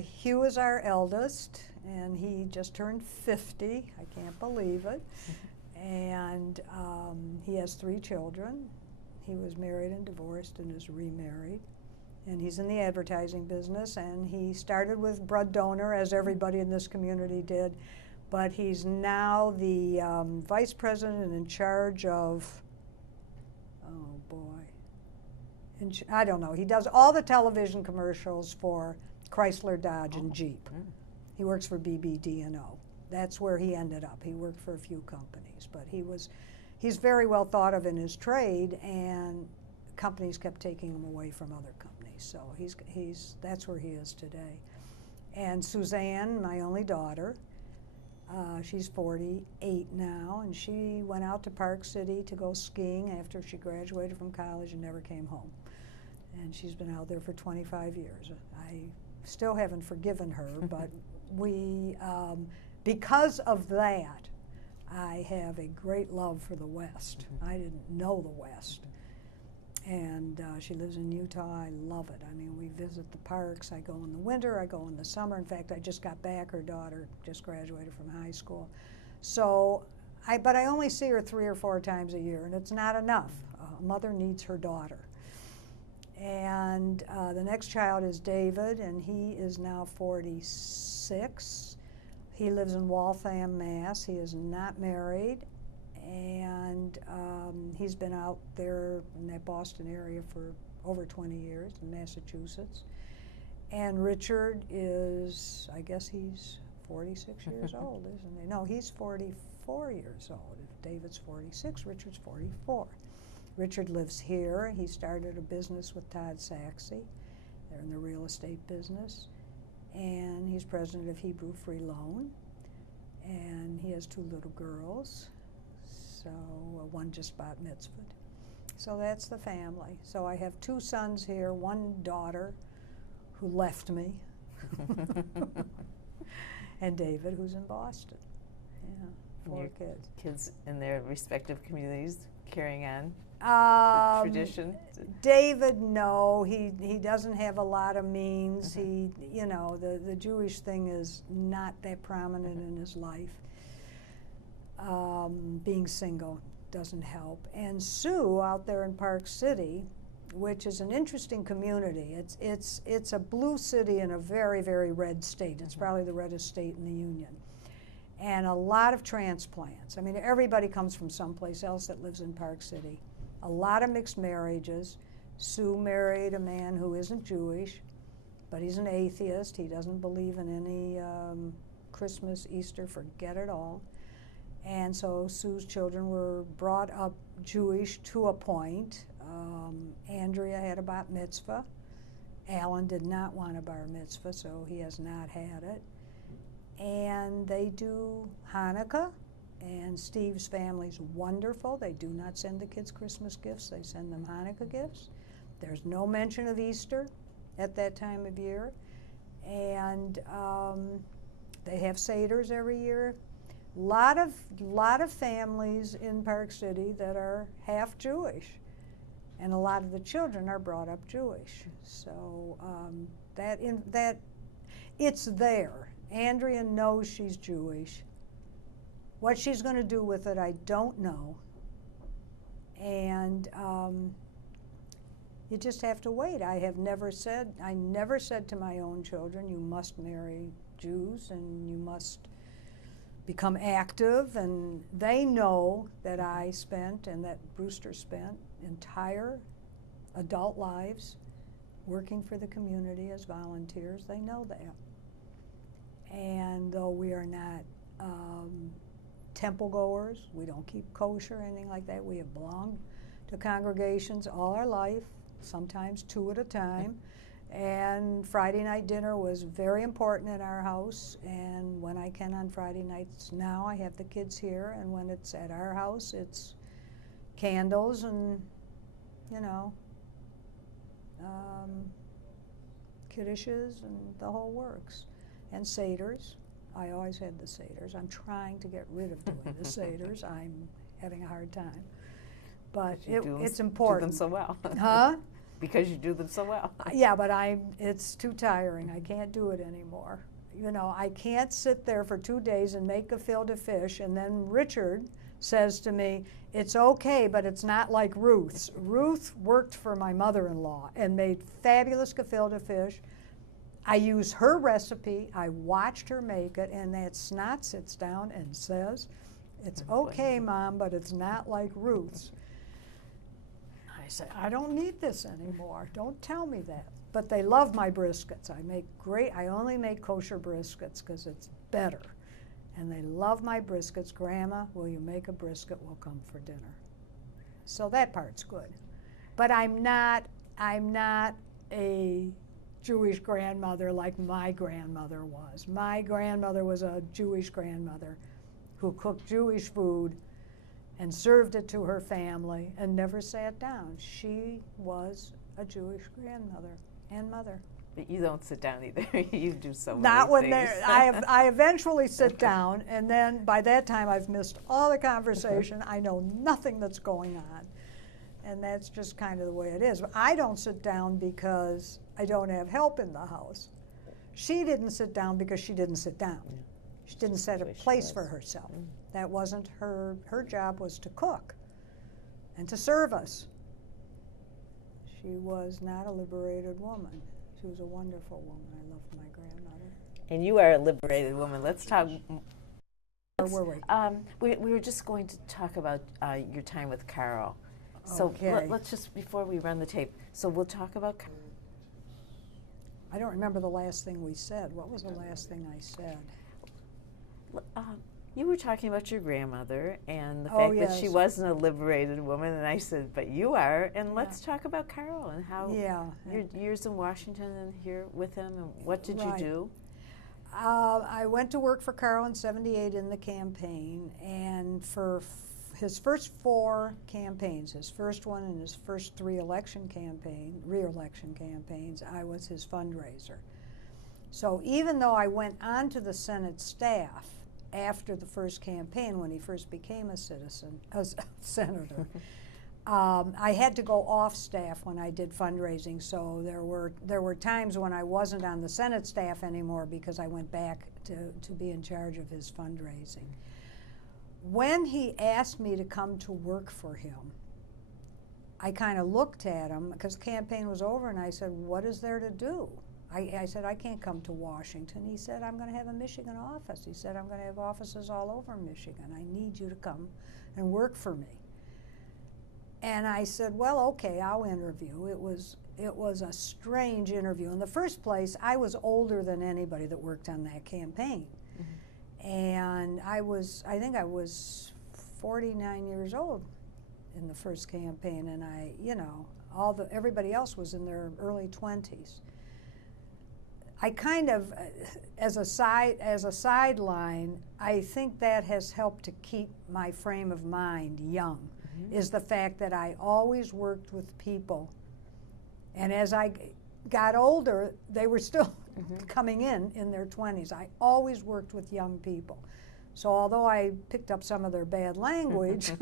Hugh is our eldest, and he just turned 50. I can't believe it. And he has 3 children. He was married and divorced and is remarried. And he's in the advertising business, and he started with Blood Donor, as everybody in this community did, but he's now the vice president and in charge of, oh boy, I don't know. He does all the television commercials for Chrysler, Dodge, and Jeep. He works for BBD&O. That's where he ended up. He worked for a few companies, but he's very well thought of in his trade, and companies kept taking him away from other companies. So that's where he is today. And Suzanne, my only daughter, she's 48 now, and she went out to Park City to go skiing after she graduated from college and never came home. And she's been out there for 25 years. I still haven't forgiven her, but because of that, I have a great love for the West. I didn't know the West. And she lives in Utah. I love it. I mean, we visit the parks. I go in the winter, I go in the summer. In fact, I just got back. Her daughter just graduated from high school. So, but I only see her 3 or 4 times a year, and it's not enough. A mother needs her daughter. And the next child is David, and he is now 46. He lives in Waltham, Mass. He is not married, and he's been out there in that Boston area for over 20 years in Massachusetts. And Richard is, I guess he's 46 years old, isn't he? No, he's 44 years old. If David's 46, Richard's 44. Richard lives here. He started a business with Todd Saxey. They're in the real estate business. And he's president of Hebrew Free Loan. And he has 2 little girls. So one just bought mitzvah. So that's the family. So I have 2 sons here, 1 daughter who left me, and David, who's in Boston. Yeah, 4 kids. Kids in their respective communities carrying on the tradition? David, no, he doesn't have a lot of means. He, you know, the Jewish thing is not that prominent in his life. Being single doesn't help. And Sue, out there in Park City, which is an interesting community. It's a blue city in a very, very red state. It's probably the reddest state in the Union. And a lot of transplants. I mean, everybody comes from someplace else that lives in Park City. A lot of mixed marriages. Sue married a man who isn't Jewish, but he's an atheist. He doesn't believe in any Christmas, Easter, forget it all. And so Sue's children were brought up Jewish to a point. Andrea had a bat mitzvah. Alan did not want a bar mitzvah, so he has not had it. And they do Hanukkah, and Steve's family's wonderful. They do not send the kids Christmas gifts, they send them Hanukkah gifts. There's no mention of Easter at that time of year. And they have Seders every year. Lot of families in Park City that are half Jewish, and a lot of the children are brought up Jewish. So that it's there. Andrea knows she's Jewish. What she's going to do with it, I don't know. And you just have to wait. I never said to my own children, you must marry Jews and you must become active, and they know that I spent and that Brewster spent entire adult lives working for the community as volunteers. They know that. And though we are not temple goers, we don't keep kosher or anything like that, we have belonged to congregations all our life, sometimes 2 at a time. And Friday night dinner was very important in our house, and when I can on Friday nights now, I have the kids here, and when it's at our house, it's candles and, you know, kiddishes and the whole works. And Seders. I always had the Seders. I'm trying to get rid of doing the Seders. I'm having a hard time. But it's important. Do them so well. Huh? Because you do them so well. Yeah, but it's too tiring. I can't do it anymore. You know, I can't sit there for 2 days and make gefilte fish, and then Richard says to me, it's okay, but it's not like Ruth's. Ruth worked for my mother-in-law and made fabulous gefilte fish. I use her recipe, I watched her make it, and that snot sits down and says, it's okay, Mom, but it's not like Ruth's. I say, I don't need this anymore. Don't tell me that. But they love my briskets. I only make kosher briskets because it's better. And they love my briskets. Grandma, will you make a brisket? We'll come for dinner. So that part's good. But I'm not a Jewish grandmother like my grandmother was. My grandmother was a Jewish grandmother who cooked Jewish food and served it to her family and never sat down. She was a Jewish grandmother and mother. But you don't sit down either. You do so many Not when things. I eventually sit down, and then by that time I've missed all the conversation. I know nothing that's going on. and that's just kind of the way it is. But I don't sit down because I don't have help in the house. She didn't sit down because she didn't sit down. Yeah. She didn't set a place for herself. That wasn't her. Her job was to cook and to serve us. She was not a liberated woman. She was a wonderful woman. I loved my grandmother. And you are a liberated woman. Let's talk. Where were we? We were just going to talk about your time with Carl. So Okay. let's just, before we run the tape, so we'll talk about. I don't remember the last thing we said. What was the last thing I said? You were talking about your grandmother and the Oh, fact that yes. she wasn't a liberated woman, and I said, but you are, and let's talk about Carl and how your years in Washington and here with him, and what did you do? I went to work for Carl in '78 in the campaign, and for his first 4 campaigns, his first one and his first 3 re-election campaigns, I was his fundraiser. So even though I went onto the Senate staff after the first campaign, when he first became a senator, I had to go off staff when I did fundraising. So there were times when I wasn't on the Senate staff anymore because I went back to be in charge of his fundraising. When he asked me to come to work for him, I kind of looked at him because the campaign was over, and I said, "What is there to do?" I said, "I can't come to Washington." He said, "I'm going to have a Michigan office." He said, "I'm going to have offices all over Michigan. I need you to come and work for me." And I said, "Well, okay, I'll interview." It was a strange interview. In the first place, I was older than anybody that worked on that campaign. Mm-hmm. And I think I was 49 years old in the first campaign, and everybody else was in their early 20s. I kind of, as a sideline, I think that has helped to keep my frame of mind young, is the fact that I always worked with people. And as I got older, they were still coming in their 20s. I always worked with young people. So although I picked up some of their bad language,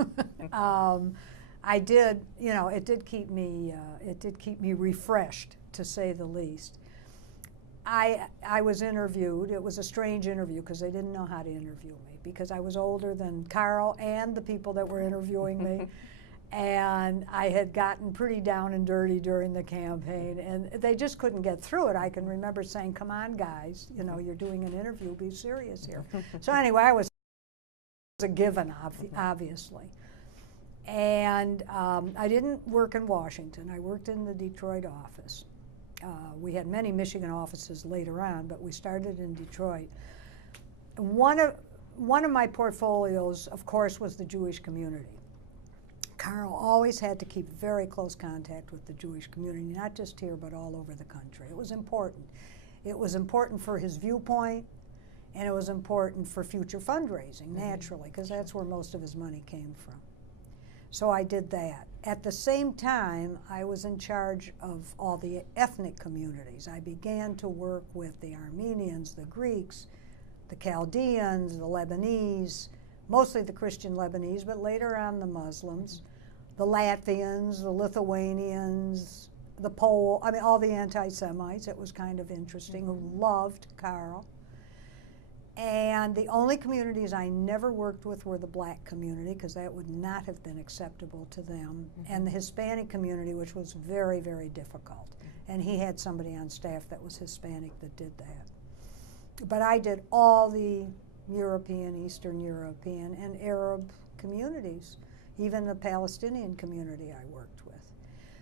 I did, it did keep me refreshed, to say the least. I was interviewed. It was a strange interview because they didn't know how to interview me because I was older than Carl and the people that were interviewing me. And I had gotten pretty down and dirty during the campaign, and they just couldn't get through it. I can remember saying, "Come on, guys, you're doing an interview, be serious here." So anyway, I was a given, obviously. And I didn't work in Washington. I worked in the Detroit office. We had many Michigan offices later on, but we started in Detroit. One of my portfolios, of course, was the Jewish community. Carl always had to keep very close contact with the Jewish community, not just here, but all over the country. It was important. It was important for his viewpoint, and it was important for future fundraising, naturally, because that's where most of his money came from. So I did that. At the same time, I was in charge of all the ethnic communities. I began to work with the Armenians, the Greeks, the Chaldeans, the Lebanese, mostly the Christian Lebanese, but later on the Muslims, the Latvians, the Lithuanians, the Poles, all the anti-Semites. It was kind of interesting, who loved Carl. And the only communities I never worked with were the black community, because that would not have been acceptable to them, and the Hispanic community, which was very, very difficult. And he had somebody on staff that was Hispanic that did that. But I did all the European, Eastern European, and Arab communities, even the Palestinian community I worked with.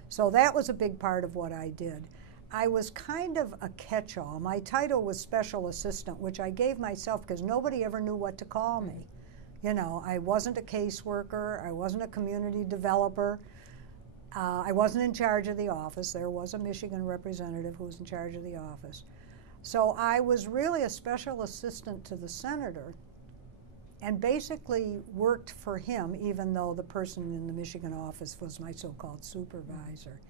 So that was a big part of what I did. I was kind of a catch-all. My title was special assistant, which I gave myself because nobody ever knew what to call me. I wasn't a caseworker, I wasn't a community developer, I wasn't in charge of the office. There was a Michigan representative who was in charge of the office. So I was really a special assistant to the senator and basacally worked for him, even though the person in the Michigan office was my so-called supervisor.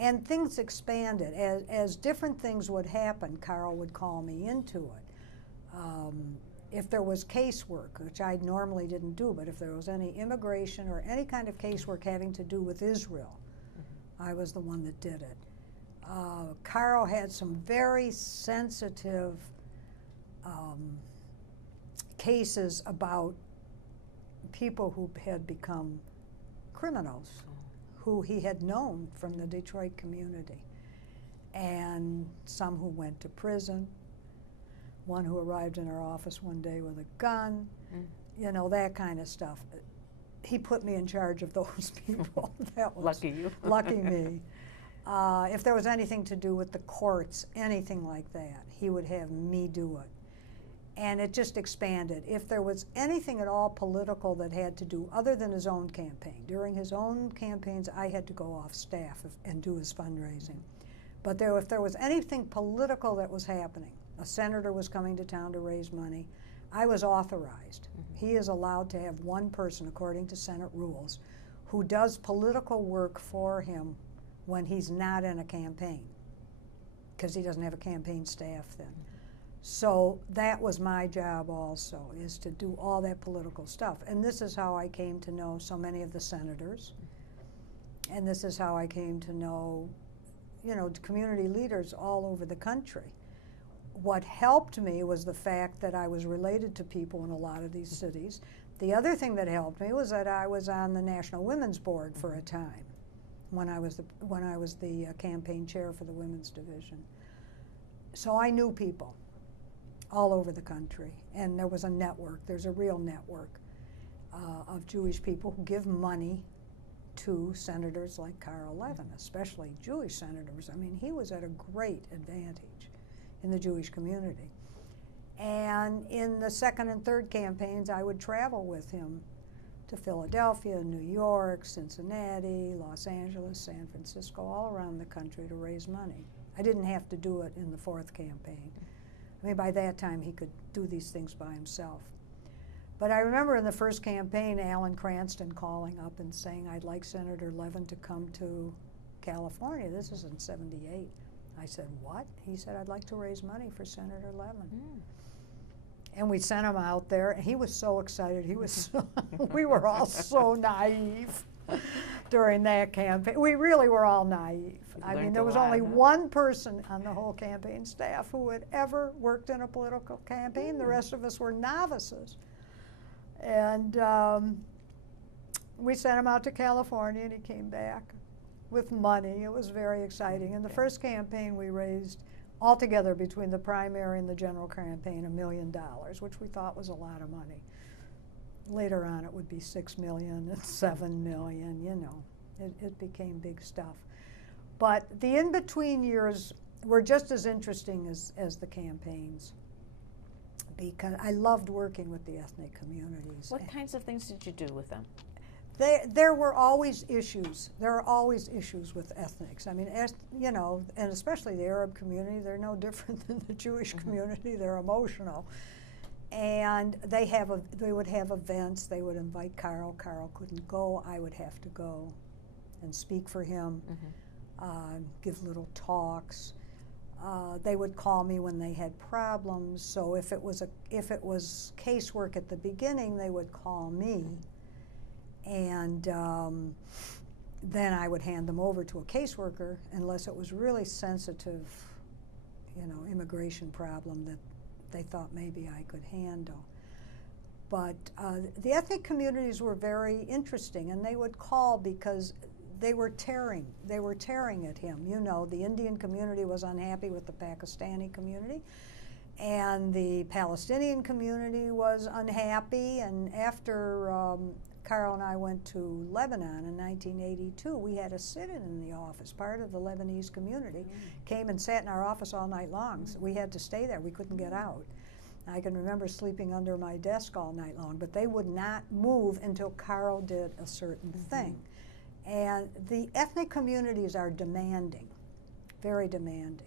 And things expanded. As different things would happen, Carl would call me into it. if there was casework, which I normally didn't do, but if there was any immigration or any kind of casework having to do with Israel, I was the one that did it. Carl had some very sensitive cases about people who had become criminals, who he had known from the Detroit community, and some who went to prison, one who arrived in our office one day with a gun, you know, that kind of stuff. He put me in charge of those people. That was lucky you. Lucky me. If there was anything to do with the courts, anything like that, he would have me do it. And it just expanded. If there was anything at all political that had to do, other than his own campaign, during his own campaigns, I had to go off staff and do his fundraising. But if there was anything political that was happening, a senator was coming to town to raise money, I was authorized. He is allowed to have one person, according to Senate rules, who does political work for him when he's not in a campaign, because he doesn't have a campaign staff then. So that was my job also, is to do all that political stuff. And this is how I came to know so many of the senators. And this is how I came to know, you know, community leaders all over the country. What helped me was the fact that I was related to people in a lot of these cities. The other thing that helped me was that I was on the National Women's Board for a time when I was the campaign chair for the Women's Division. So I knew people all over the country, and there was a network. There's a real network of Jewish people who give money to senators like Carl Levin, especially Jewish senators. I mean, he was at a great advantage in the Jewish community. And in the second and third campaigns, I would travel with him to Philadelphia, New York, Cincinnati, Los Angeles, San Francisco, all around the country to raise money. I didn't have to do it in the fourth campaign. I mean, by that time, he could do these things by himself. But I remember in the first campaign, Alan Cranston calling up and saying, I'd like Senator Levin to come to California. This is in '78. I said, what? He said, I'd like to raise money for Senator Levin. And we sent him out there, and he was so excited. He was so we were all so naive during that campaign. We really were all naive. I mean, there was only one person on the whole campaign staff who had ever worked in a political campaign. The rest of us were novices. And we sent him out to California, and he came back with money. It was very exciting. In the first campaign, we raised altogether between the primary and the general campaign $1 million, which we thought was a lot of money. Later on, it would be $6 million and $7 million, you know. It became big stuff. But the in-between years were just as interesting as the campaigns, because I loved working with the ethnic communities. What kinds of things did you do with them? There were always issues. There are always issues with ethnics. I mean, you know, and especially the Arab community, they're no different than the Jewish community. They're emotional. And they would have events. They would invite Carl. Carl couldn't go. I would have to go and speak for him, give little talks. They would call me when they had problems. So if it was casework at the beginning, they would call me. And then I would hand them over to a caseworker unless it was really sensitive, you know, immigration problem that they thought maybe I could handle. But the ethnic communities were very interesting, and they would call because they were tearing at him. You know, the Indian community was unhappy with the Pakistani community, and the Palestinian community was unhappy. And after Carl and I went to Lebanon in 1982, we had a sit-in in the office. Part of the Lebanese community came and sat in our office all night long. So we had to stay there. We couldn't get out. I can remember sleeping under my desk all night long, but they would not move until Carl did a certain thing. And the ethnic communities are demanding, very demanding.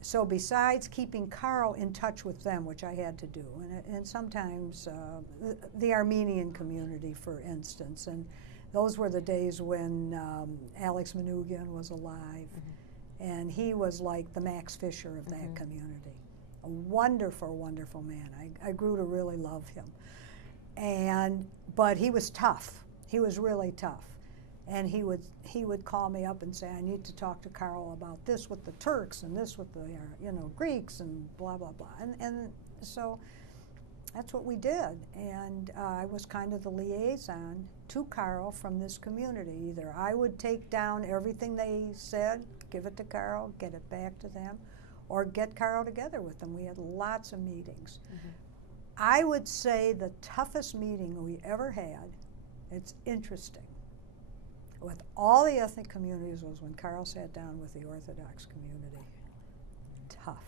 So besides keeping Carl in touch with them, which I had to do, and sometimes the Armenian community, for instance, and those were the days when Alex Manoogian was alive, and he was like the Max Fisher of that community. A wonderful, wonderful man. I grew to really love him. But he was tough. He was really tough. And he would call me up and say, I need to talk to Carl about this with the Turks and this with the Greeks and blah, blah, blah. And so that's what we did. And I was kind of the liaison to Carl from this community. Either I would take down everything they said, give it to Carl, get it back to them, or get Carl together with them. We had lots of meetings. Mm-hmm. I would say the toughest meeting we ever had, it's interesting, with all the ethnic communities was when Carl sat down with the Orthodox community. Tough,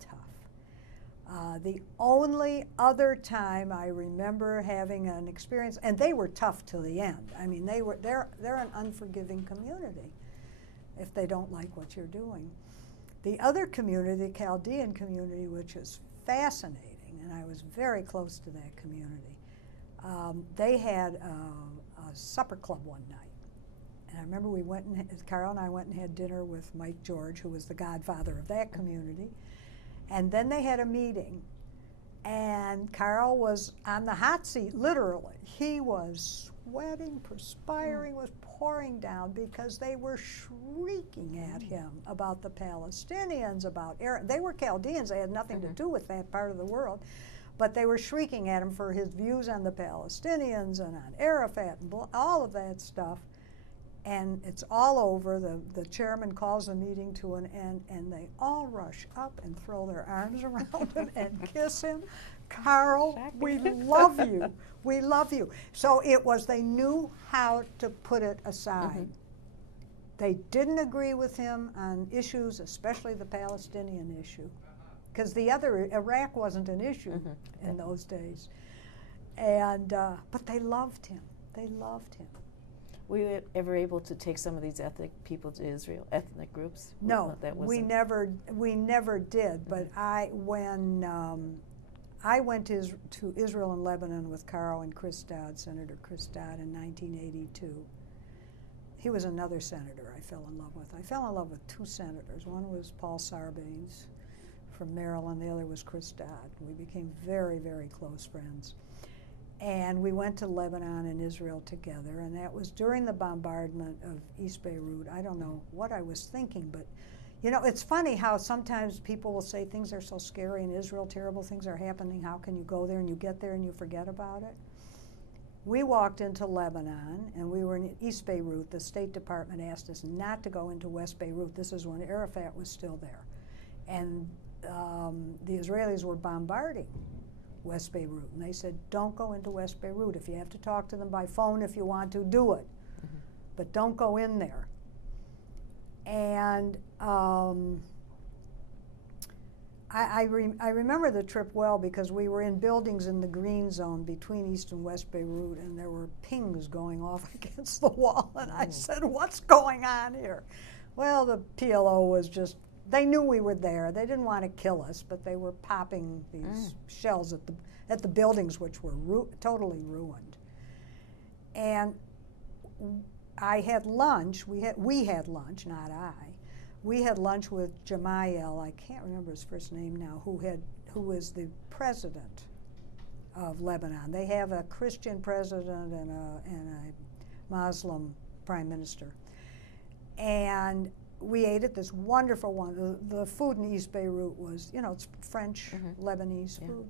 tough. The only other time I remember having an experience, and they were tough till the end. I mean, they're an unforgiving community if they don't like what you're doing. The other community, the Chaldean community, which is fascinating, and I was very close to that community, they had a supper club one night. And I remember Carl and I went and had dinner with Mike George, who was the godfather of that community. And then they had a meeting. And Carl was on the hot seat, literally. He was sweating, perspiring, was pouring down because they were shrieking at him about the Palestinians, about Arab. They were Chaldeans. They had nothing to do with that part of the world. But they were shrieking at him for his views on the Palestinians and on Arafat and all of that stuff. And it's all over. The chairman calls the meeting to an end, and they all rush up and throw their arms around him and kiss him. Carl, we love you. We love you. So it was, they knew how to put it aside. Mm-hmm. They didn't agree with him on issues, especially the Palestinian issue, because the other, Iraq wasn't an issue in those days. And but they loved him. They loved him. Were you ever able to take some of these ethnic people to Israel, ethnic groups? No, we never did. But when I went to Israel and Lebanon with Carl and Chris Dodd, Senator Chris Dodd, in 1982. He was another senator I fell in love with. I fell in love with two senators. One was Paul Sarbanes from Maryland. The other was Chris Dodd. We became very, very close friends. And we went to Lebanon and Israel together, and that was during the bombardment of East Beirut. I don't know what I was thinking, but you know, it's funny how sometimes people will say things are so scary in Israel, terrible things are happening, how can you go there, and you get there and you forget about it? We walked into Lebanon, and we were in East Beirut. The State Department asked us not to go into West Beirut. This is when Arafat was still there. And the Israelis were bombarding West Beirut, and they said, don't go into West Beirut. If you have to talk to them by phone if you want to, do it. But don't go in there. And I remember the trip well because we were in buildings in the green zone between East and West Beirut, and there were pings going off against the wall, and I said, what's going on here? Well, the PLO was just, they knew we were there. They didn't want to kill us, but they were popping these shells at the buildings, which were totally ruined. And I had lunch. We had lunch, not I. We had lunch with Jamael. I can't remember his first name now. Who was the president of Lebanon? They have a Christian president and a Muslim prime minister. And we ate at this wonderful one. The food in East Beirut was, you know, it's French, Lebanese food.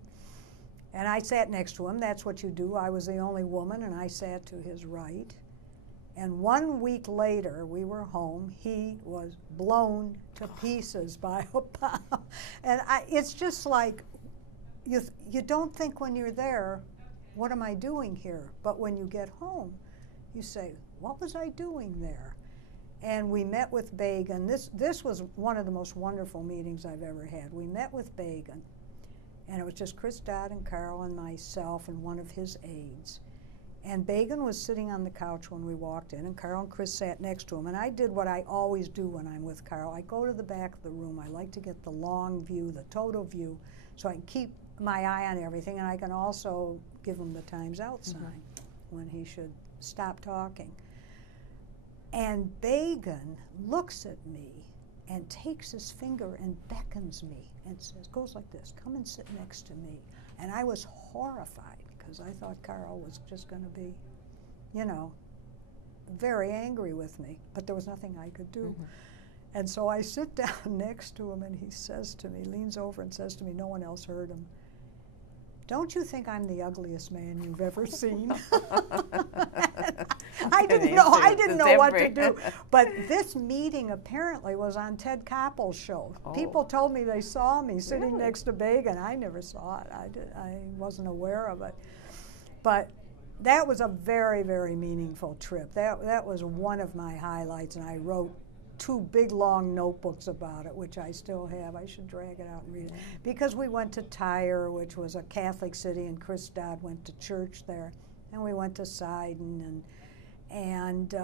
And I sat next to him. That's what you do. I was the only woman, and I sat to his right. And 1 week later, we were home. He was blown to pieces by a bomb. And it's just like, you don't think when you're there, what am I doing here? But when you get home, you say, what was I doing there? And we met with Begin. This was one of the most wonderful meetings I've ever had. We met with Begin, and it was just Chris Dodd and Carl and myself and one of his aides. And Begin was sitting on the couch when we walked in, and Carl and Chris sat next to him. And I did what I always do when I'm with Carl. I go to the back of the room. I like to get the long view, the total view, so I can keep my eye on everything, and I can also give him the time's out sign when he should stop talking. And Begin looks at me, and takes his finger and beckons me and says, goes like this, come and sit next to me. And I was horrified because I thought Carl was just going to be, you know, very angry with me, but there was nothing I could do. Mm-hmm. And so I sit down next to him, and he says to me, leans over and says to me, no one else heard him, don't you think I'm the ugliest man you've ever seen? I didn't know what to do. But this meeting apparently was on Ted Koppel's show. Oh. People told me they saw me sitting Really? next to Begin. I never saw it. I wasn't aware of it. But that was a very, very meaningful trip. That was one of my highlights, and I wrote 2 big, long notebooks about it, which I still have. I should drag it out and read it. Because we went to Tyre, which was a Catholic city, and Chris Dodd went to church there. And we went to Sidon, and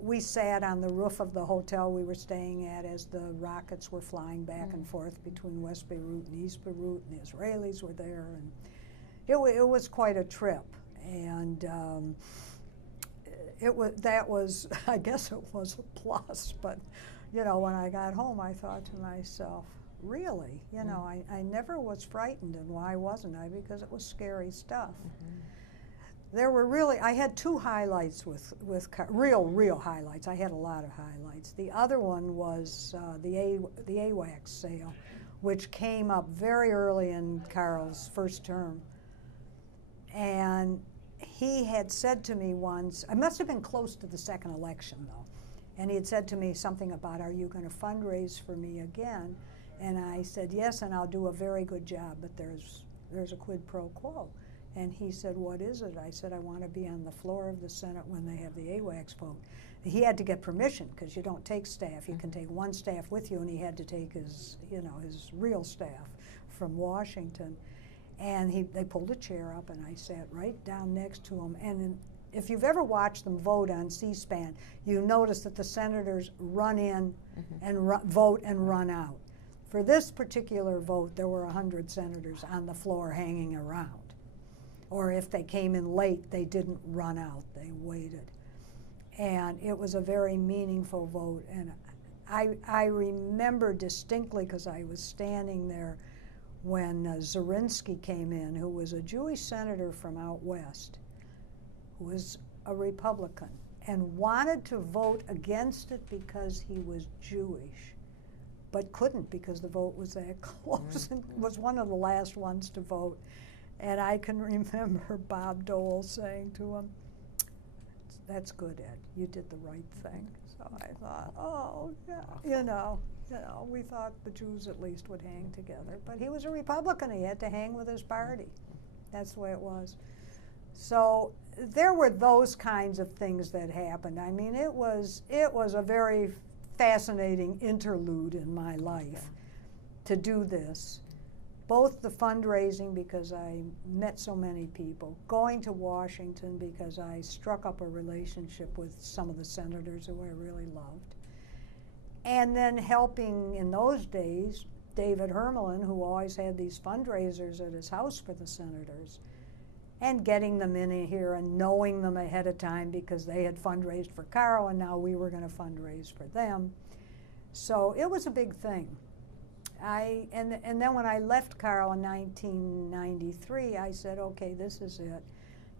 we sat on the roof of the hotel we were staying at as the rockets were flying back and forth between West Beirut and East Beirut, and the Israelis were there. And it was quite a trip. And that was, I guess it was a plus, but, you know, when I got home, I thought to myself, really? You know, I never was frightened, and why wasn't I? Because it was scary stuff. There were really, I had 2 highlights with real highlights. I had a lot of highlights. The other one was the AWACS sale, which came up very early in Carl's first term. And he had said to me once, I must have been close to the second election though, and he had said to me something about, are you going to fundraise for me again? And I said, yes, and I'll do a very good job, but there's a quid pro quo. And he said, what is it? I said, I want to be on the floor of the Senate when they have the AWACS vote. He had to get permission, because you don't take staff. You can take 1 staff with you, and he had to take his, you know, his real staff from Washington. And they pulled a chair up, and I sat right down next to him. And if you've ever watched them vote on C-SPAN, you notice that the senators run in and vote and run out. For this particular vote, there were 100 senators on the floor hanging around. Or if they came in late, they didn't run out, they waited. And it was a very meaningful vote. And I remember distinctly, because I was standing there when Zirinsky came in, who was a Jewish senator from out west, who was a Republican, and wanted to vote against it because he was Jewish, but couldn't because the vote was that close, and was one of the last ones to vote. And I can remember Bob Dole saying to him, that's good, Ed, you did the right thing. So I thought, oh, yeah, you know, we thought the Jews at least would hang together. But he was a Republican. He had to hang with his party. That's the way it was. So there were those kinds of things that happened. I mean, it was a very fascinating interlude in my life to do this. Both the fundraising, because I met so many people, going to Washington because I struck up a relationship with some of the senators who I really loved, and then helping in those days David Hermelin, who always had these fundraisers at his house for the senators, and getting them in here and knowing them ahead of time because they had fundraised for Carl and now we were going to fundraise for them. So it was a big thing. And then when I left Carl in 1993, I said, okay, this is it.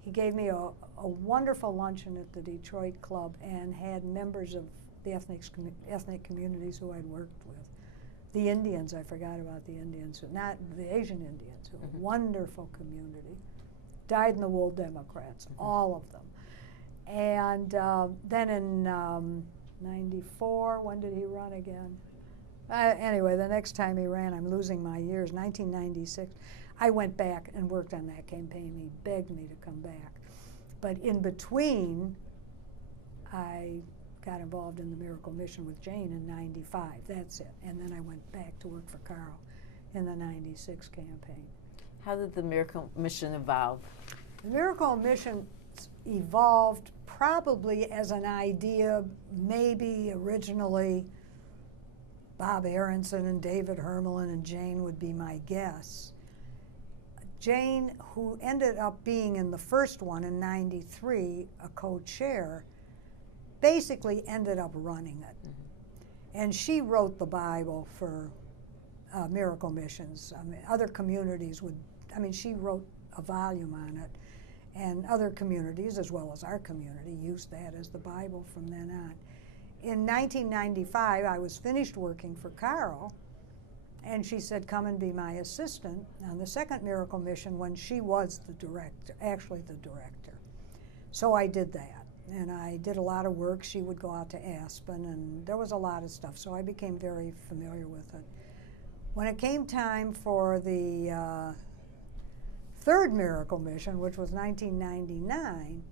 He gave me a wonderful luncheon at the Detroit Club and had members of the ethnic communities who I'd worked with. The Indians, I forgot about the Indians, not the Asian Indians, who were a wonderful community. Dyed-in-the-wool Democrats, all of them. And then in 94, when did he run again? Anyway, the next time he ran, I'm losing my years, 1996, I went back and worked on that campaign. He begged me to come back. But in between, I got involved in the Miracle Mission with Jane in 95. That's it. And then I went back to work for Carl in the 96 campaign. How did the Miracle Mission evolve? The Miracle Mission evolved probably as an idea, maybe originally Bob Aronson and David Hermelin and Jane would be my guess. Jane, who ended up being in the first one in 93, a co-chair, basically ended up running it. And she wrote the Bible for miracle missions. I mean, other communities would, I mean, she wrote a volume on it. And other communities, as well as our community, used that as the Bible from then on. In 1995, I was finished working for Carol, and she said, come and be my assistant on the second miracle mission when she was the director, actually the director. So I did that, and I did a lot of work. She would go out to Aspen, and there was a lot of stuff, so I became very familiar with it. When it came time for the third miracle mission, which was 1999,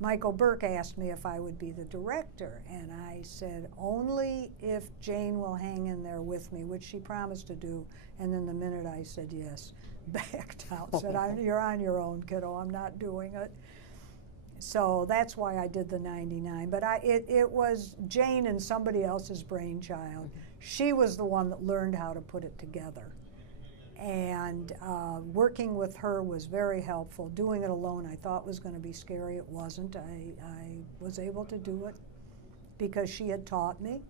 Michael Burke asked me if I would be the director, and I said, only if Jane will hang in there with me, which she promised to do. And then the minute I said yes, backed out, said, you're on your own, kiddo, I'm not doing it. So that's why I did the 99. But it was Jane and somebody else's brainchild. She was the one that learned how to put it together. And working with her was very helpful. Doing it alone I thought was going to be scary. It wasn't. I was able to do it because she had taught me.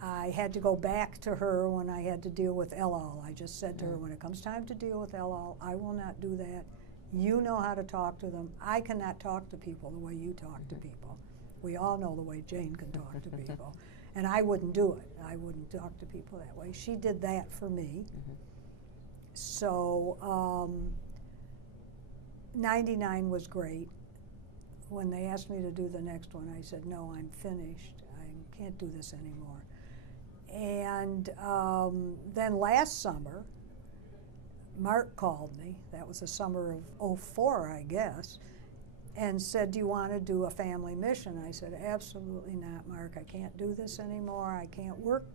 I had to go back to her when I had to deal with El-Al. I just said to her, when it comes time to deal with El-Al, I will not do that. You know how to talk to them. I cannot talk to people the way you talk to people. We all know the way Jane can talk to people. And I wouldn't do it. I wouldn't talk to people that way. She did that for me. So 99 was great. When they asked me to do the next one, I said, no, I'm finished. I can't do this anymore. And then last summer, Mark called me. That was the summer of '04, I guess, and said, do you want to do a family mission? I said, absolutely not, Mark. I can't do this anymore. I can't work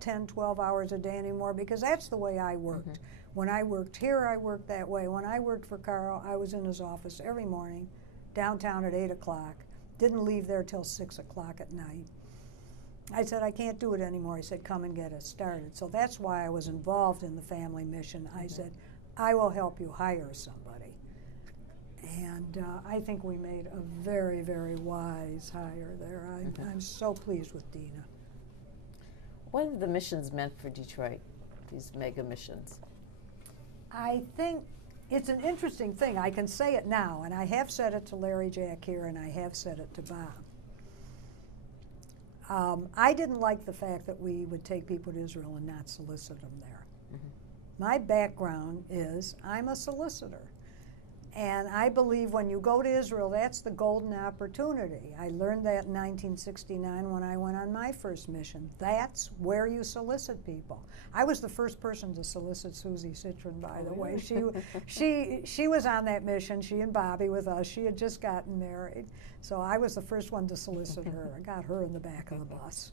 10, 12 hours a day anymore, because that's the way I worked. When I worked here, I worked that way. When I worked for Carl, I was in his office every morning, downtown at 8 o'clock. Didn't leave there till 6 o'clock at night. I said, I can't do it anymore. He said, come and get us started. So that's why I was involved in the family mission. I said, I will help you hire somebody. And I think we made a very, very wise hire there. I'm so pleased with Dina. What have the missions meant for Detroit, these mega missions? I think it's an interesting thing. I can say it now, and I have said it to Larry Jack here, and I have said it to Bob. I didn't like the fact that we would take people to Israel and not solicit them there. My background is I'm a solicitor. And I believe when you go to Israel, that's the golden opportunity. I learned that in 1969 when I went on my first mission. That's where you solicit people. I was the first person to solicit Susie Citron, by the way. She was on that mission, she and Bobby with us. She had just gotten married. So I was the first one to solicit her. I got her in the back of the bus.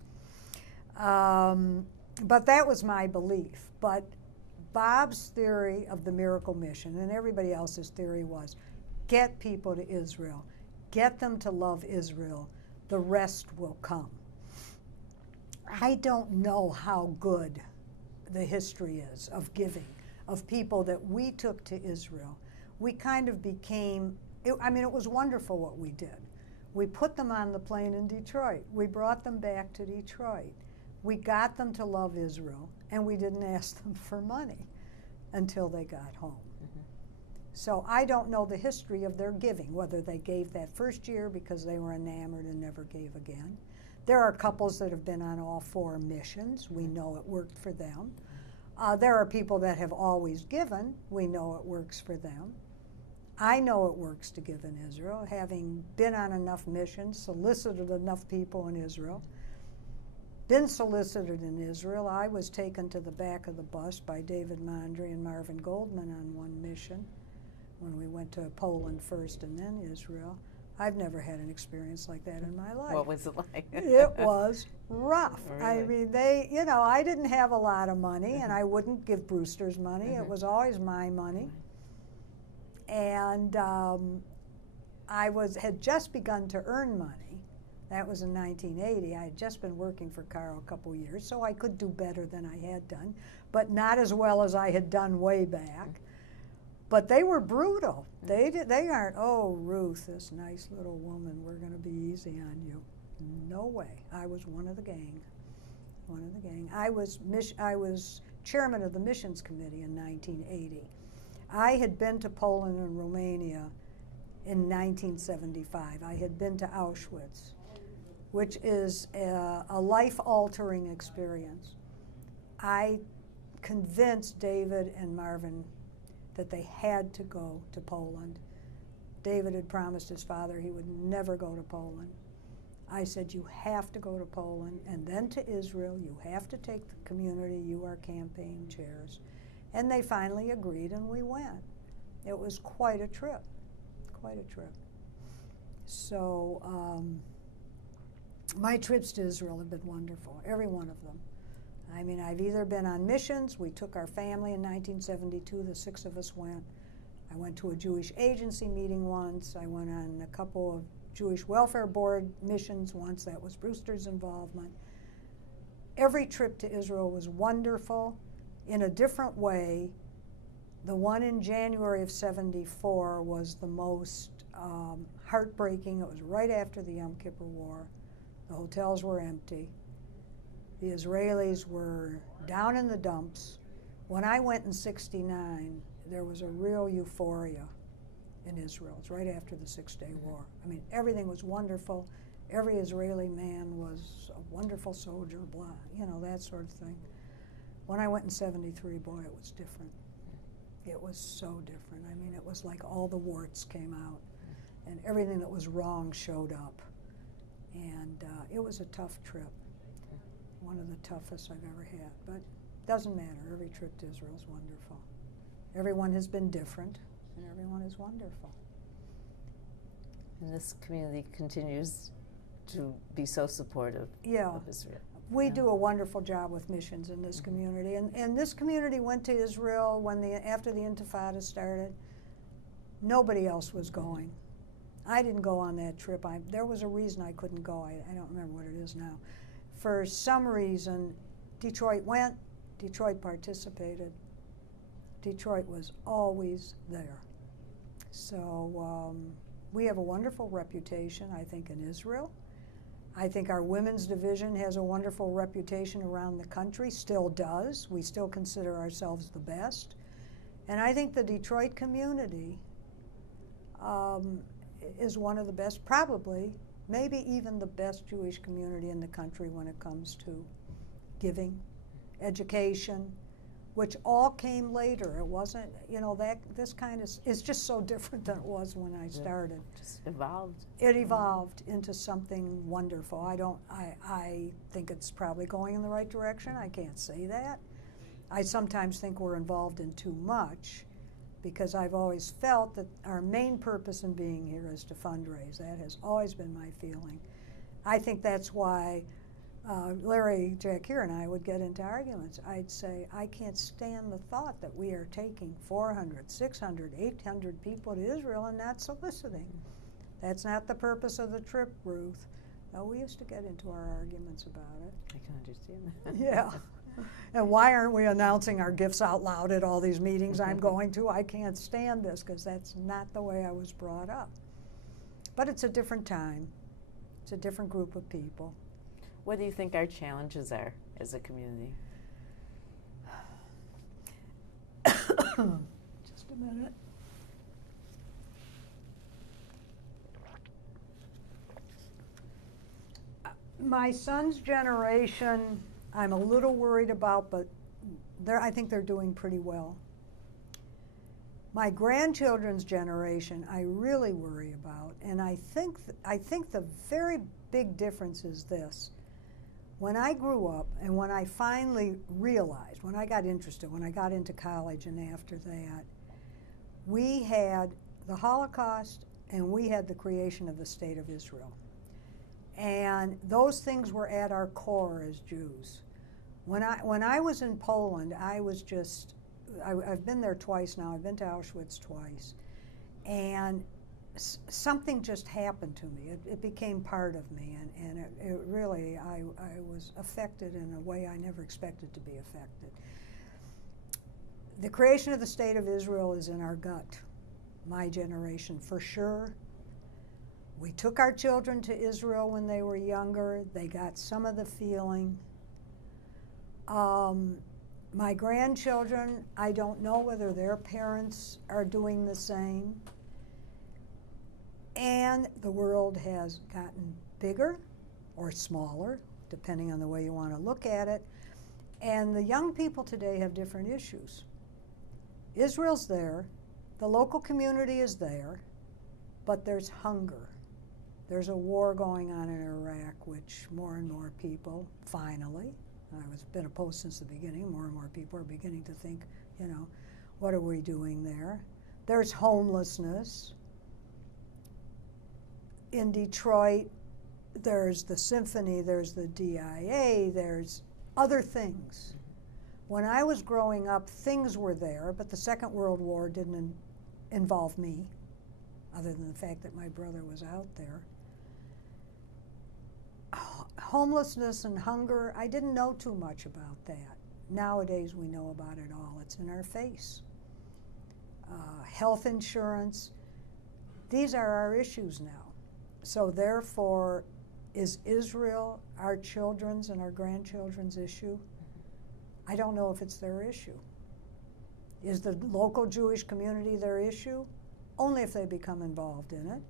But that was my belief. But Bob's theory of the miracle mission and everybody else's theory was get people to Israel, get them to love Israel, the rest will come. I don't know how good the history is of giving, of people that we took to Israel. We kind of became, I mean, it was wonderful what we did. We put them on the plane in Detroit. We brought them back to Detroit. We got them to love Israel, and we didn't ask them for money until they got home. So I don't know the history of their giving, whether they gave that first year because they were enamored and never gave again. There are couples that have been on all 4 missions. We know it worked for them. There are people that have always given. We know it works for them. I know it works to give in Israel, having been on enough missions, solicited enough people in Israel. Been solicited in Israel. I was taken to the back of the bus by David Mondry and Marvin Goldman on one mission when we went to Poland first and then Israel. I've never had an experience like that in my life. What was it like? It was rough. Really? I mean, I didn't have a lot of money, and I wouldn't give Brewster's money. It was always my money. And I had just begun to earn money. That was in 1980. I had just been working for Carl a couple years, so I could do better than I had done, but not as well as I had done way back. But they were brutal. They aren't, oh, Ruth, this nice little woman, we're going to be easy on you. No way. I was one of the gang. one of the gang. I was chairman of the missions committee in 1980. I had been to Poland and Romania in 1975. I had been to Auschwitz, which is a life-altering experience. I convinced David and Marvin that they had to go to Poland. David had promised his father he would never go to Poland. I said, you have to go to Poland and then to Israel. You have to take the community. You are campaign chairs. And they finally agreed, and we went. It was quite a trip, quite a trip. So my trips to Israel have been wonderful, every one of them. I mean, I've either been on missions. We took our family in 1972. The 6 of us went. I went to a Jewish agency meeting once. I went on a couple of Jewish Welfare Board missions once. That was Brewster's involvement. Every trip to Israel was wonderful in a different way. The one in January of '74 was the most heartbreaking. It was right after the Yom Kippur War. The hotels were empty. The Israelis were down in the dumps. When I went in '69, there was a real euphoria in Israel. It's right after the Six-Day War. I mean, everything was wonderful. Every Israeli man was a wonderful soldier, blah, you know, that sort of thing. When I went in '73, boy, it was different. It was so different. I mean, it was like all the warts came out, and everything that was wrong showed up. And it was a tough trip, one of the toughest I've ever had. But it doesn't matter. Every trip to Israel is wonderful. Everyone has been different, and everyone is wonderful. And this community continues to be so supportive of Israel. We do a wonderful job with missions in this community. And this community went to Israel after the Intifada started. Nobody else was going. I didn't go on that trip. There was a reason I couldn't go. I don't remember what it is now. For some reason, Detroit went. Detroit participated. Detroit was always there. So we have a wonderful reputation, I think, in Israel. I think our women's division has a wonderful reputation around the country, still does. We still consider ourselves the best. And I think the Detroit community is one of the best, probably, maybe even the best Jewish community in the country when it comes to giving, education, which all came later. It wasn't, you know, this kind of, it's just so different than it was when I started. Just evolved. It evolved into something wonderful. I think it's probably going in the right direction. I can't say that. I sometimes think we're involved in too much, because I've always felt that our main purpose in being here is to fundraise. That has always been my feeling. I think that's why Larry Jack here and I would get into arguments. I'd say, I can't stand the thought that we are taking 400, 600, 800 people to Israel and not soliciting. That's not the purpose of the trip, Ruth. No, we used to get into our arguments about it. I can understand that. Yeah. And why aren't we announcing our gifts out loud at all these meetings I'm going to? I can't stand this, because that's not the way I was brought up. But it's a different time. It's a different group of people. What do you think our challenges are as a community? Just a minute. My son's generation, I'm a little worried about, but I think they're doing pretty well. My grandchildren's generation, I really worry about, and I think the very big difference is this. When I grew up, and when I finally realized, when I got interested, when I got into college and after that, we had the Holocaust and we had the creation of the State of Israel. And those things were at our core as Jews. When I was in Poland, I was just, I've been there twice now. I've been to Auschwitz twice. And something just happened to me. It became part of me, and it really, I was affected in a way I never expected to be affected. The creation of the State of Israel is in our gut, my generation for sure. We took our children to Israel when they were younger. They got some of the feeling. My grandchildren, I don't know whether their parents are doing the same. And the world has gotten bigger or smaller, depending on the way you want to look at it. And the young people today have different issues. Israel's there, the local community is there, but there's hunger. There's a war going on in Iraq, which more and more people, finally, I've been opposed since the beginning, more and more people are beginning to think, you know, what are we doing there? There's homelessness. In Detroit, there's the symphony, there's the DIA, there's other things. When I was growing up, things were there, but the Second World War didn't involve me, other than the fact that my brother was out there. Homelessness and hunger, I didn't know too much about that. Nowadays we know about it all. It's in our face. Health insurance, these are our issues now. So therefore, is Israel our children's and our grandchildren's issue? I don't know if it's their issue. Is the local Jewish community their issue? Only if they become involved in it.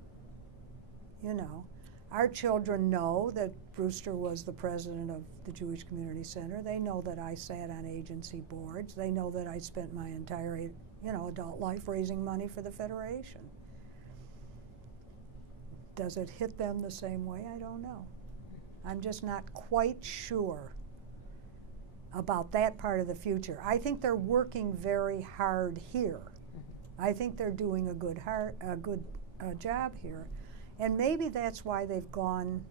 You know, our children know that Brewster was the president of the Jewish Community Center. They know that I sat on agency boards. They know that I spent my entire, adult life raising money for the Federation. Does it hit them the same way? I don't know. I'm just not quite sure about that part of the future. I think they're working very hard here. I think they're doing a good job here. And maybe that's why they've gone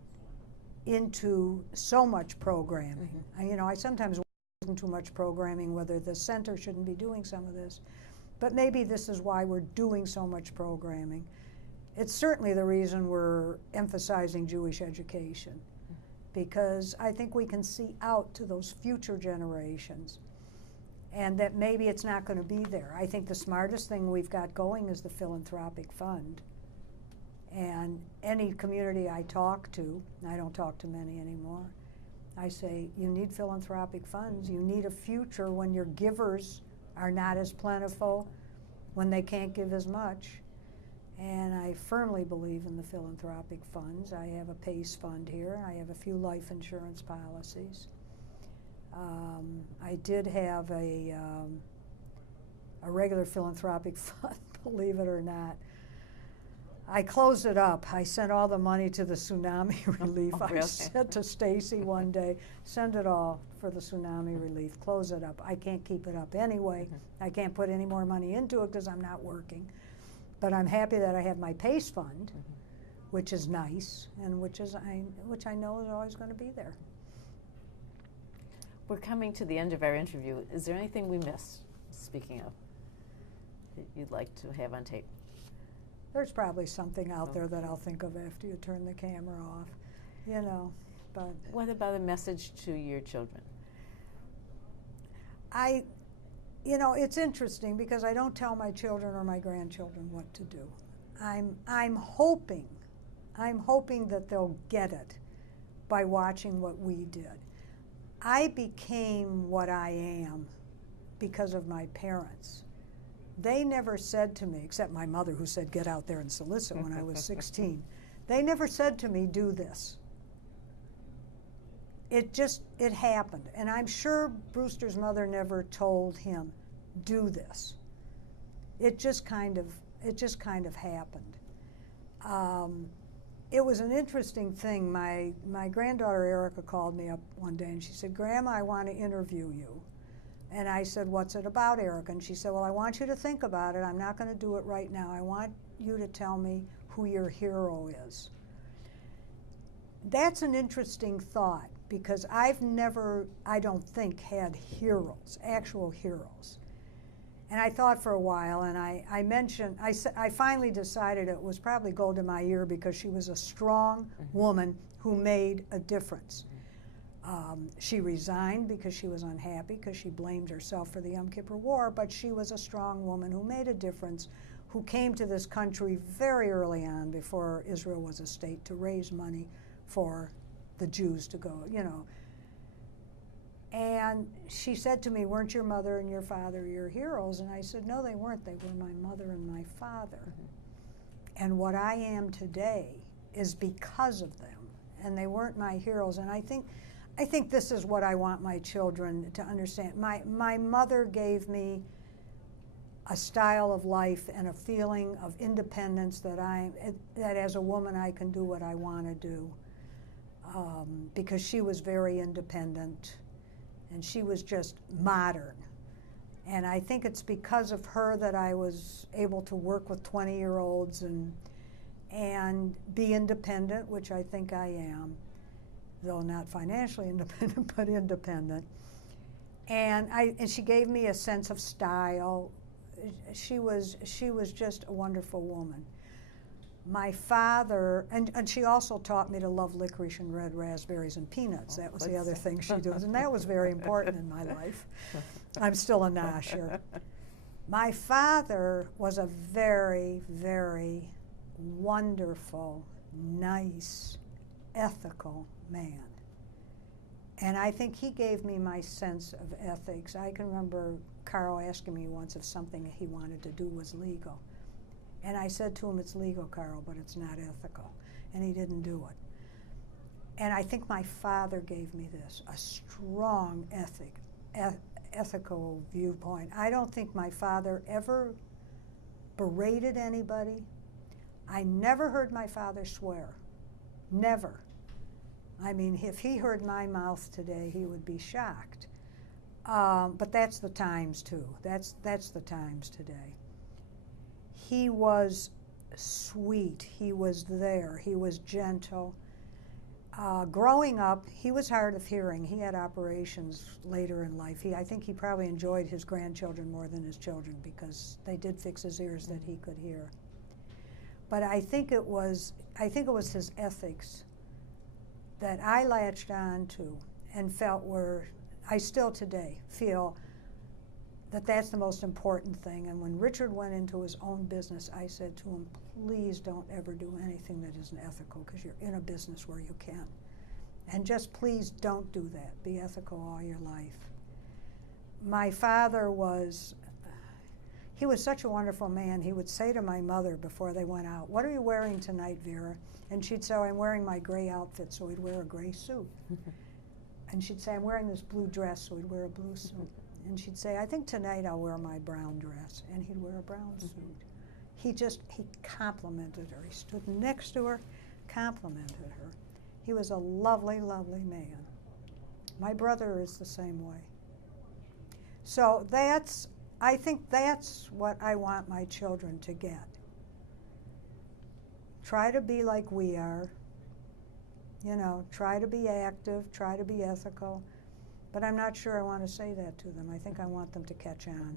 into so much programming. I sometimes wonder too much programming, whether the center shouldn't be doing some of this. But maybe this is why we're doing so much programming. It's certainly the reason we're emphasizing Jewish education, because I think we can see out to those future generations, and that maybe it's not going to be there. I think the smartest thing we've got going is the philanthropic fund. And any community I talk to, I don't talk to many anymore, I say, you need philanthropic funds. You need a future when your givers are not as plentiful, when they can't give as much. And I firmly believe in the philanthropic funds. I have a PACE fund here. I have a few life insurance policies. I did have a regular philanthropic fund, believe it or not. I closed it up. I sent all the money to the tsunami relief. Oh, really? I said to Stacy one day, send it all for the tsunami relief. Close it up. I can't keep it up anyway. I can't put any more money into it because I'm not working. But I'm happy that I have my PACE fund, which is nice, and which I know is always going to be there. We're coming to the end of our interview. Is there anything we missed, speaking of, that you'd like to have on tape? There's probably something out there that I'll think of after you turn the camera off, but. What about a message to your children? It's interesting because I don't tell my children or my grandchildren what to do. I'm hoping that they'll get it by watching what we did. I became what I am because of my parents. They never said to me, except my mother who said, get out there and solicit when I was 16. They never said to me, do this. It happened. And I'm sure Brewster's mother never told him, do this. It just kind of happened. It was an interesting thing. My granddaughter Erica called me up one day and she said, Grandma, I want to interview you. And I said, what's it about, Erica? And she said, well, I want you to think about it. I'm not going to do it right now. I want you to tell me who your hero is. That's an interesting thought because I've never, I don't think, had heroes, actual heroes. And I thought for a while, and I finally decided it was probably Golda Meir because she was a strong woman who made a difference. She resigned because she was unhappy, because she blamed herself for the Yom Kippur War, but she was a strong woman who made a difference, who came to this country very early on, before Israel was a state, to raise money for the Jews to go, And she said to me, weren't your mother and your father your heroes? And I said, no, they weren't. They were my mother and my father. And what I am today is because of them. And they weren't my heroes. And I think this is what I want my children to understand. My mother gave me a style of life and a feeling of independence that as a woman I can do what I want to do, because she was very independent and she was just modern. And I think it's because of her that I was able to work with 20-year-olds and be independent, which I think I am, though not financially independent, but independent. And she gave me a sense of style. She was just a wonderful woman. My father, and she also taught me to love licorice and red raspberries and peanuts. That was the other thing she did, and that was very important in my life. I'm still a nosher. My father was a very, very wonderful, nice, ethical man. And I think he gave me my sense of ethics. I can remember Carl asking me once if something he wanted to do was legal. And I said to him, it's legal, Carl, but it's not ethical. And he didn't do it. And I think my father gave me this, a strong ethical viewpoint. I don't think my father ever berated anybody. I never heard my father swear. Never. I mean, if he heard my mouth today, he would be shocked. But that's the times, too. That's the times today. He was sweet. He was there. He was gentle. Growing up, he was hard of hearing. He had operations later in life. I think he probably enjoyed his grandchildren more than his children because they did fix his ears that he could hear. But I think it was his ethics that I latched on to and felt I still today feel that that's the most important thing. And when Richard went into his own business, I said to him, please don't ever do anything that isn't ethical, because you're in a business where you can. And just please don't do that. Be ethical all your life. My father he was such a wonderful man. He would say to my mother before they went out, what are you wearing tonight, Vera? And she'd say, I'm wearing my gray outfit, so he'd wear a gray suit. And she'd say, I'm wearing this blue dress, so he'd wear a blue suit. And she'd say, I think tonight I'll wear my brown dress. And he'd wear a brown suit. He complimented her. He stood next to her, complimented her. He was a lovely, lovely man. My brother is the same way. So I think that's what I want my children to get. Try to be like we are. Try to be active, try to be ethical. But I'm not sure I want to say that to them. I think I want them to catch on.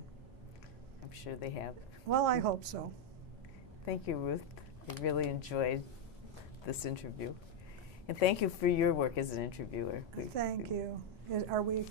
I'm sure they have. Well, I hope so. Thank you, Ruth. I really enjoyed this interview. And thank you for your work as an interviewer. Thank you. Are we?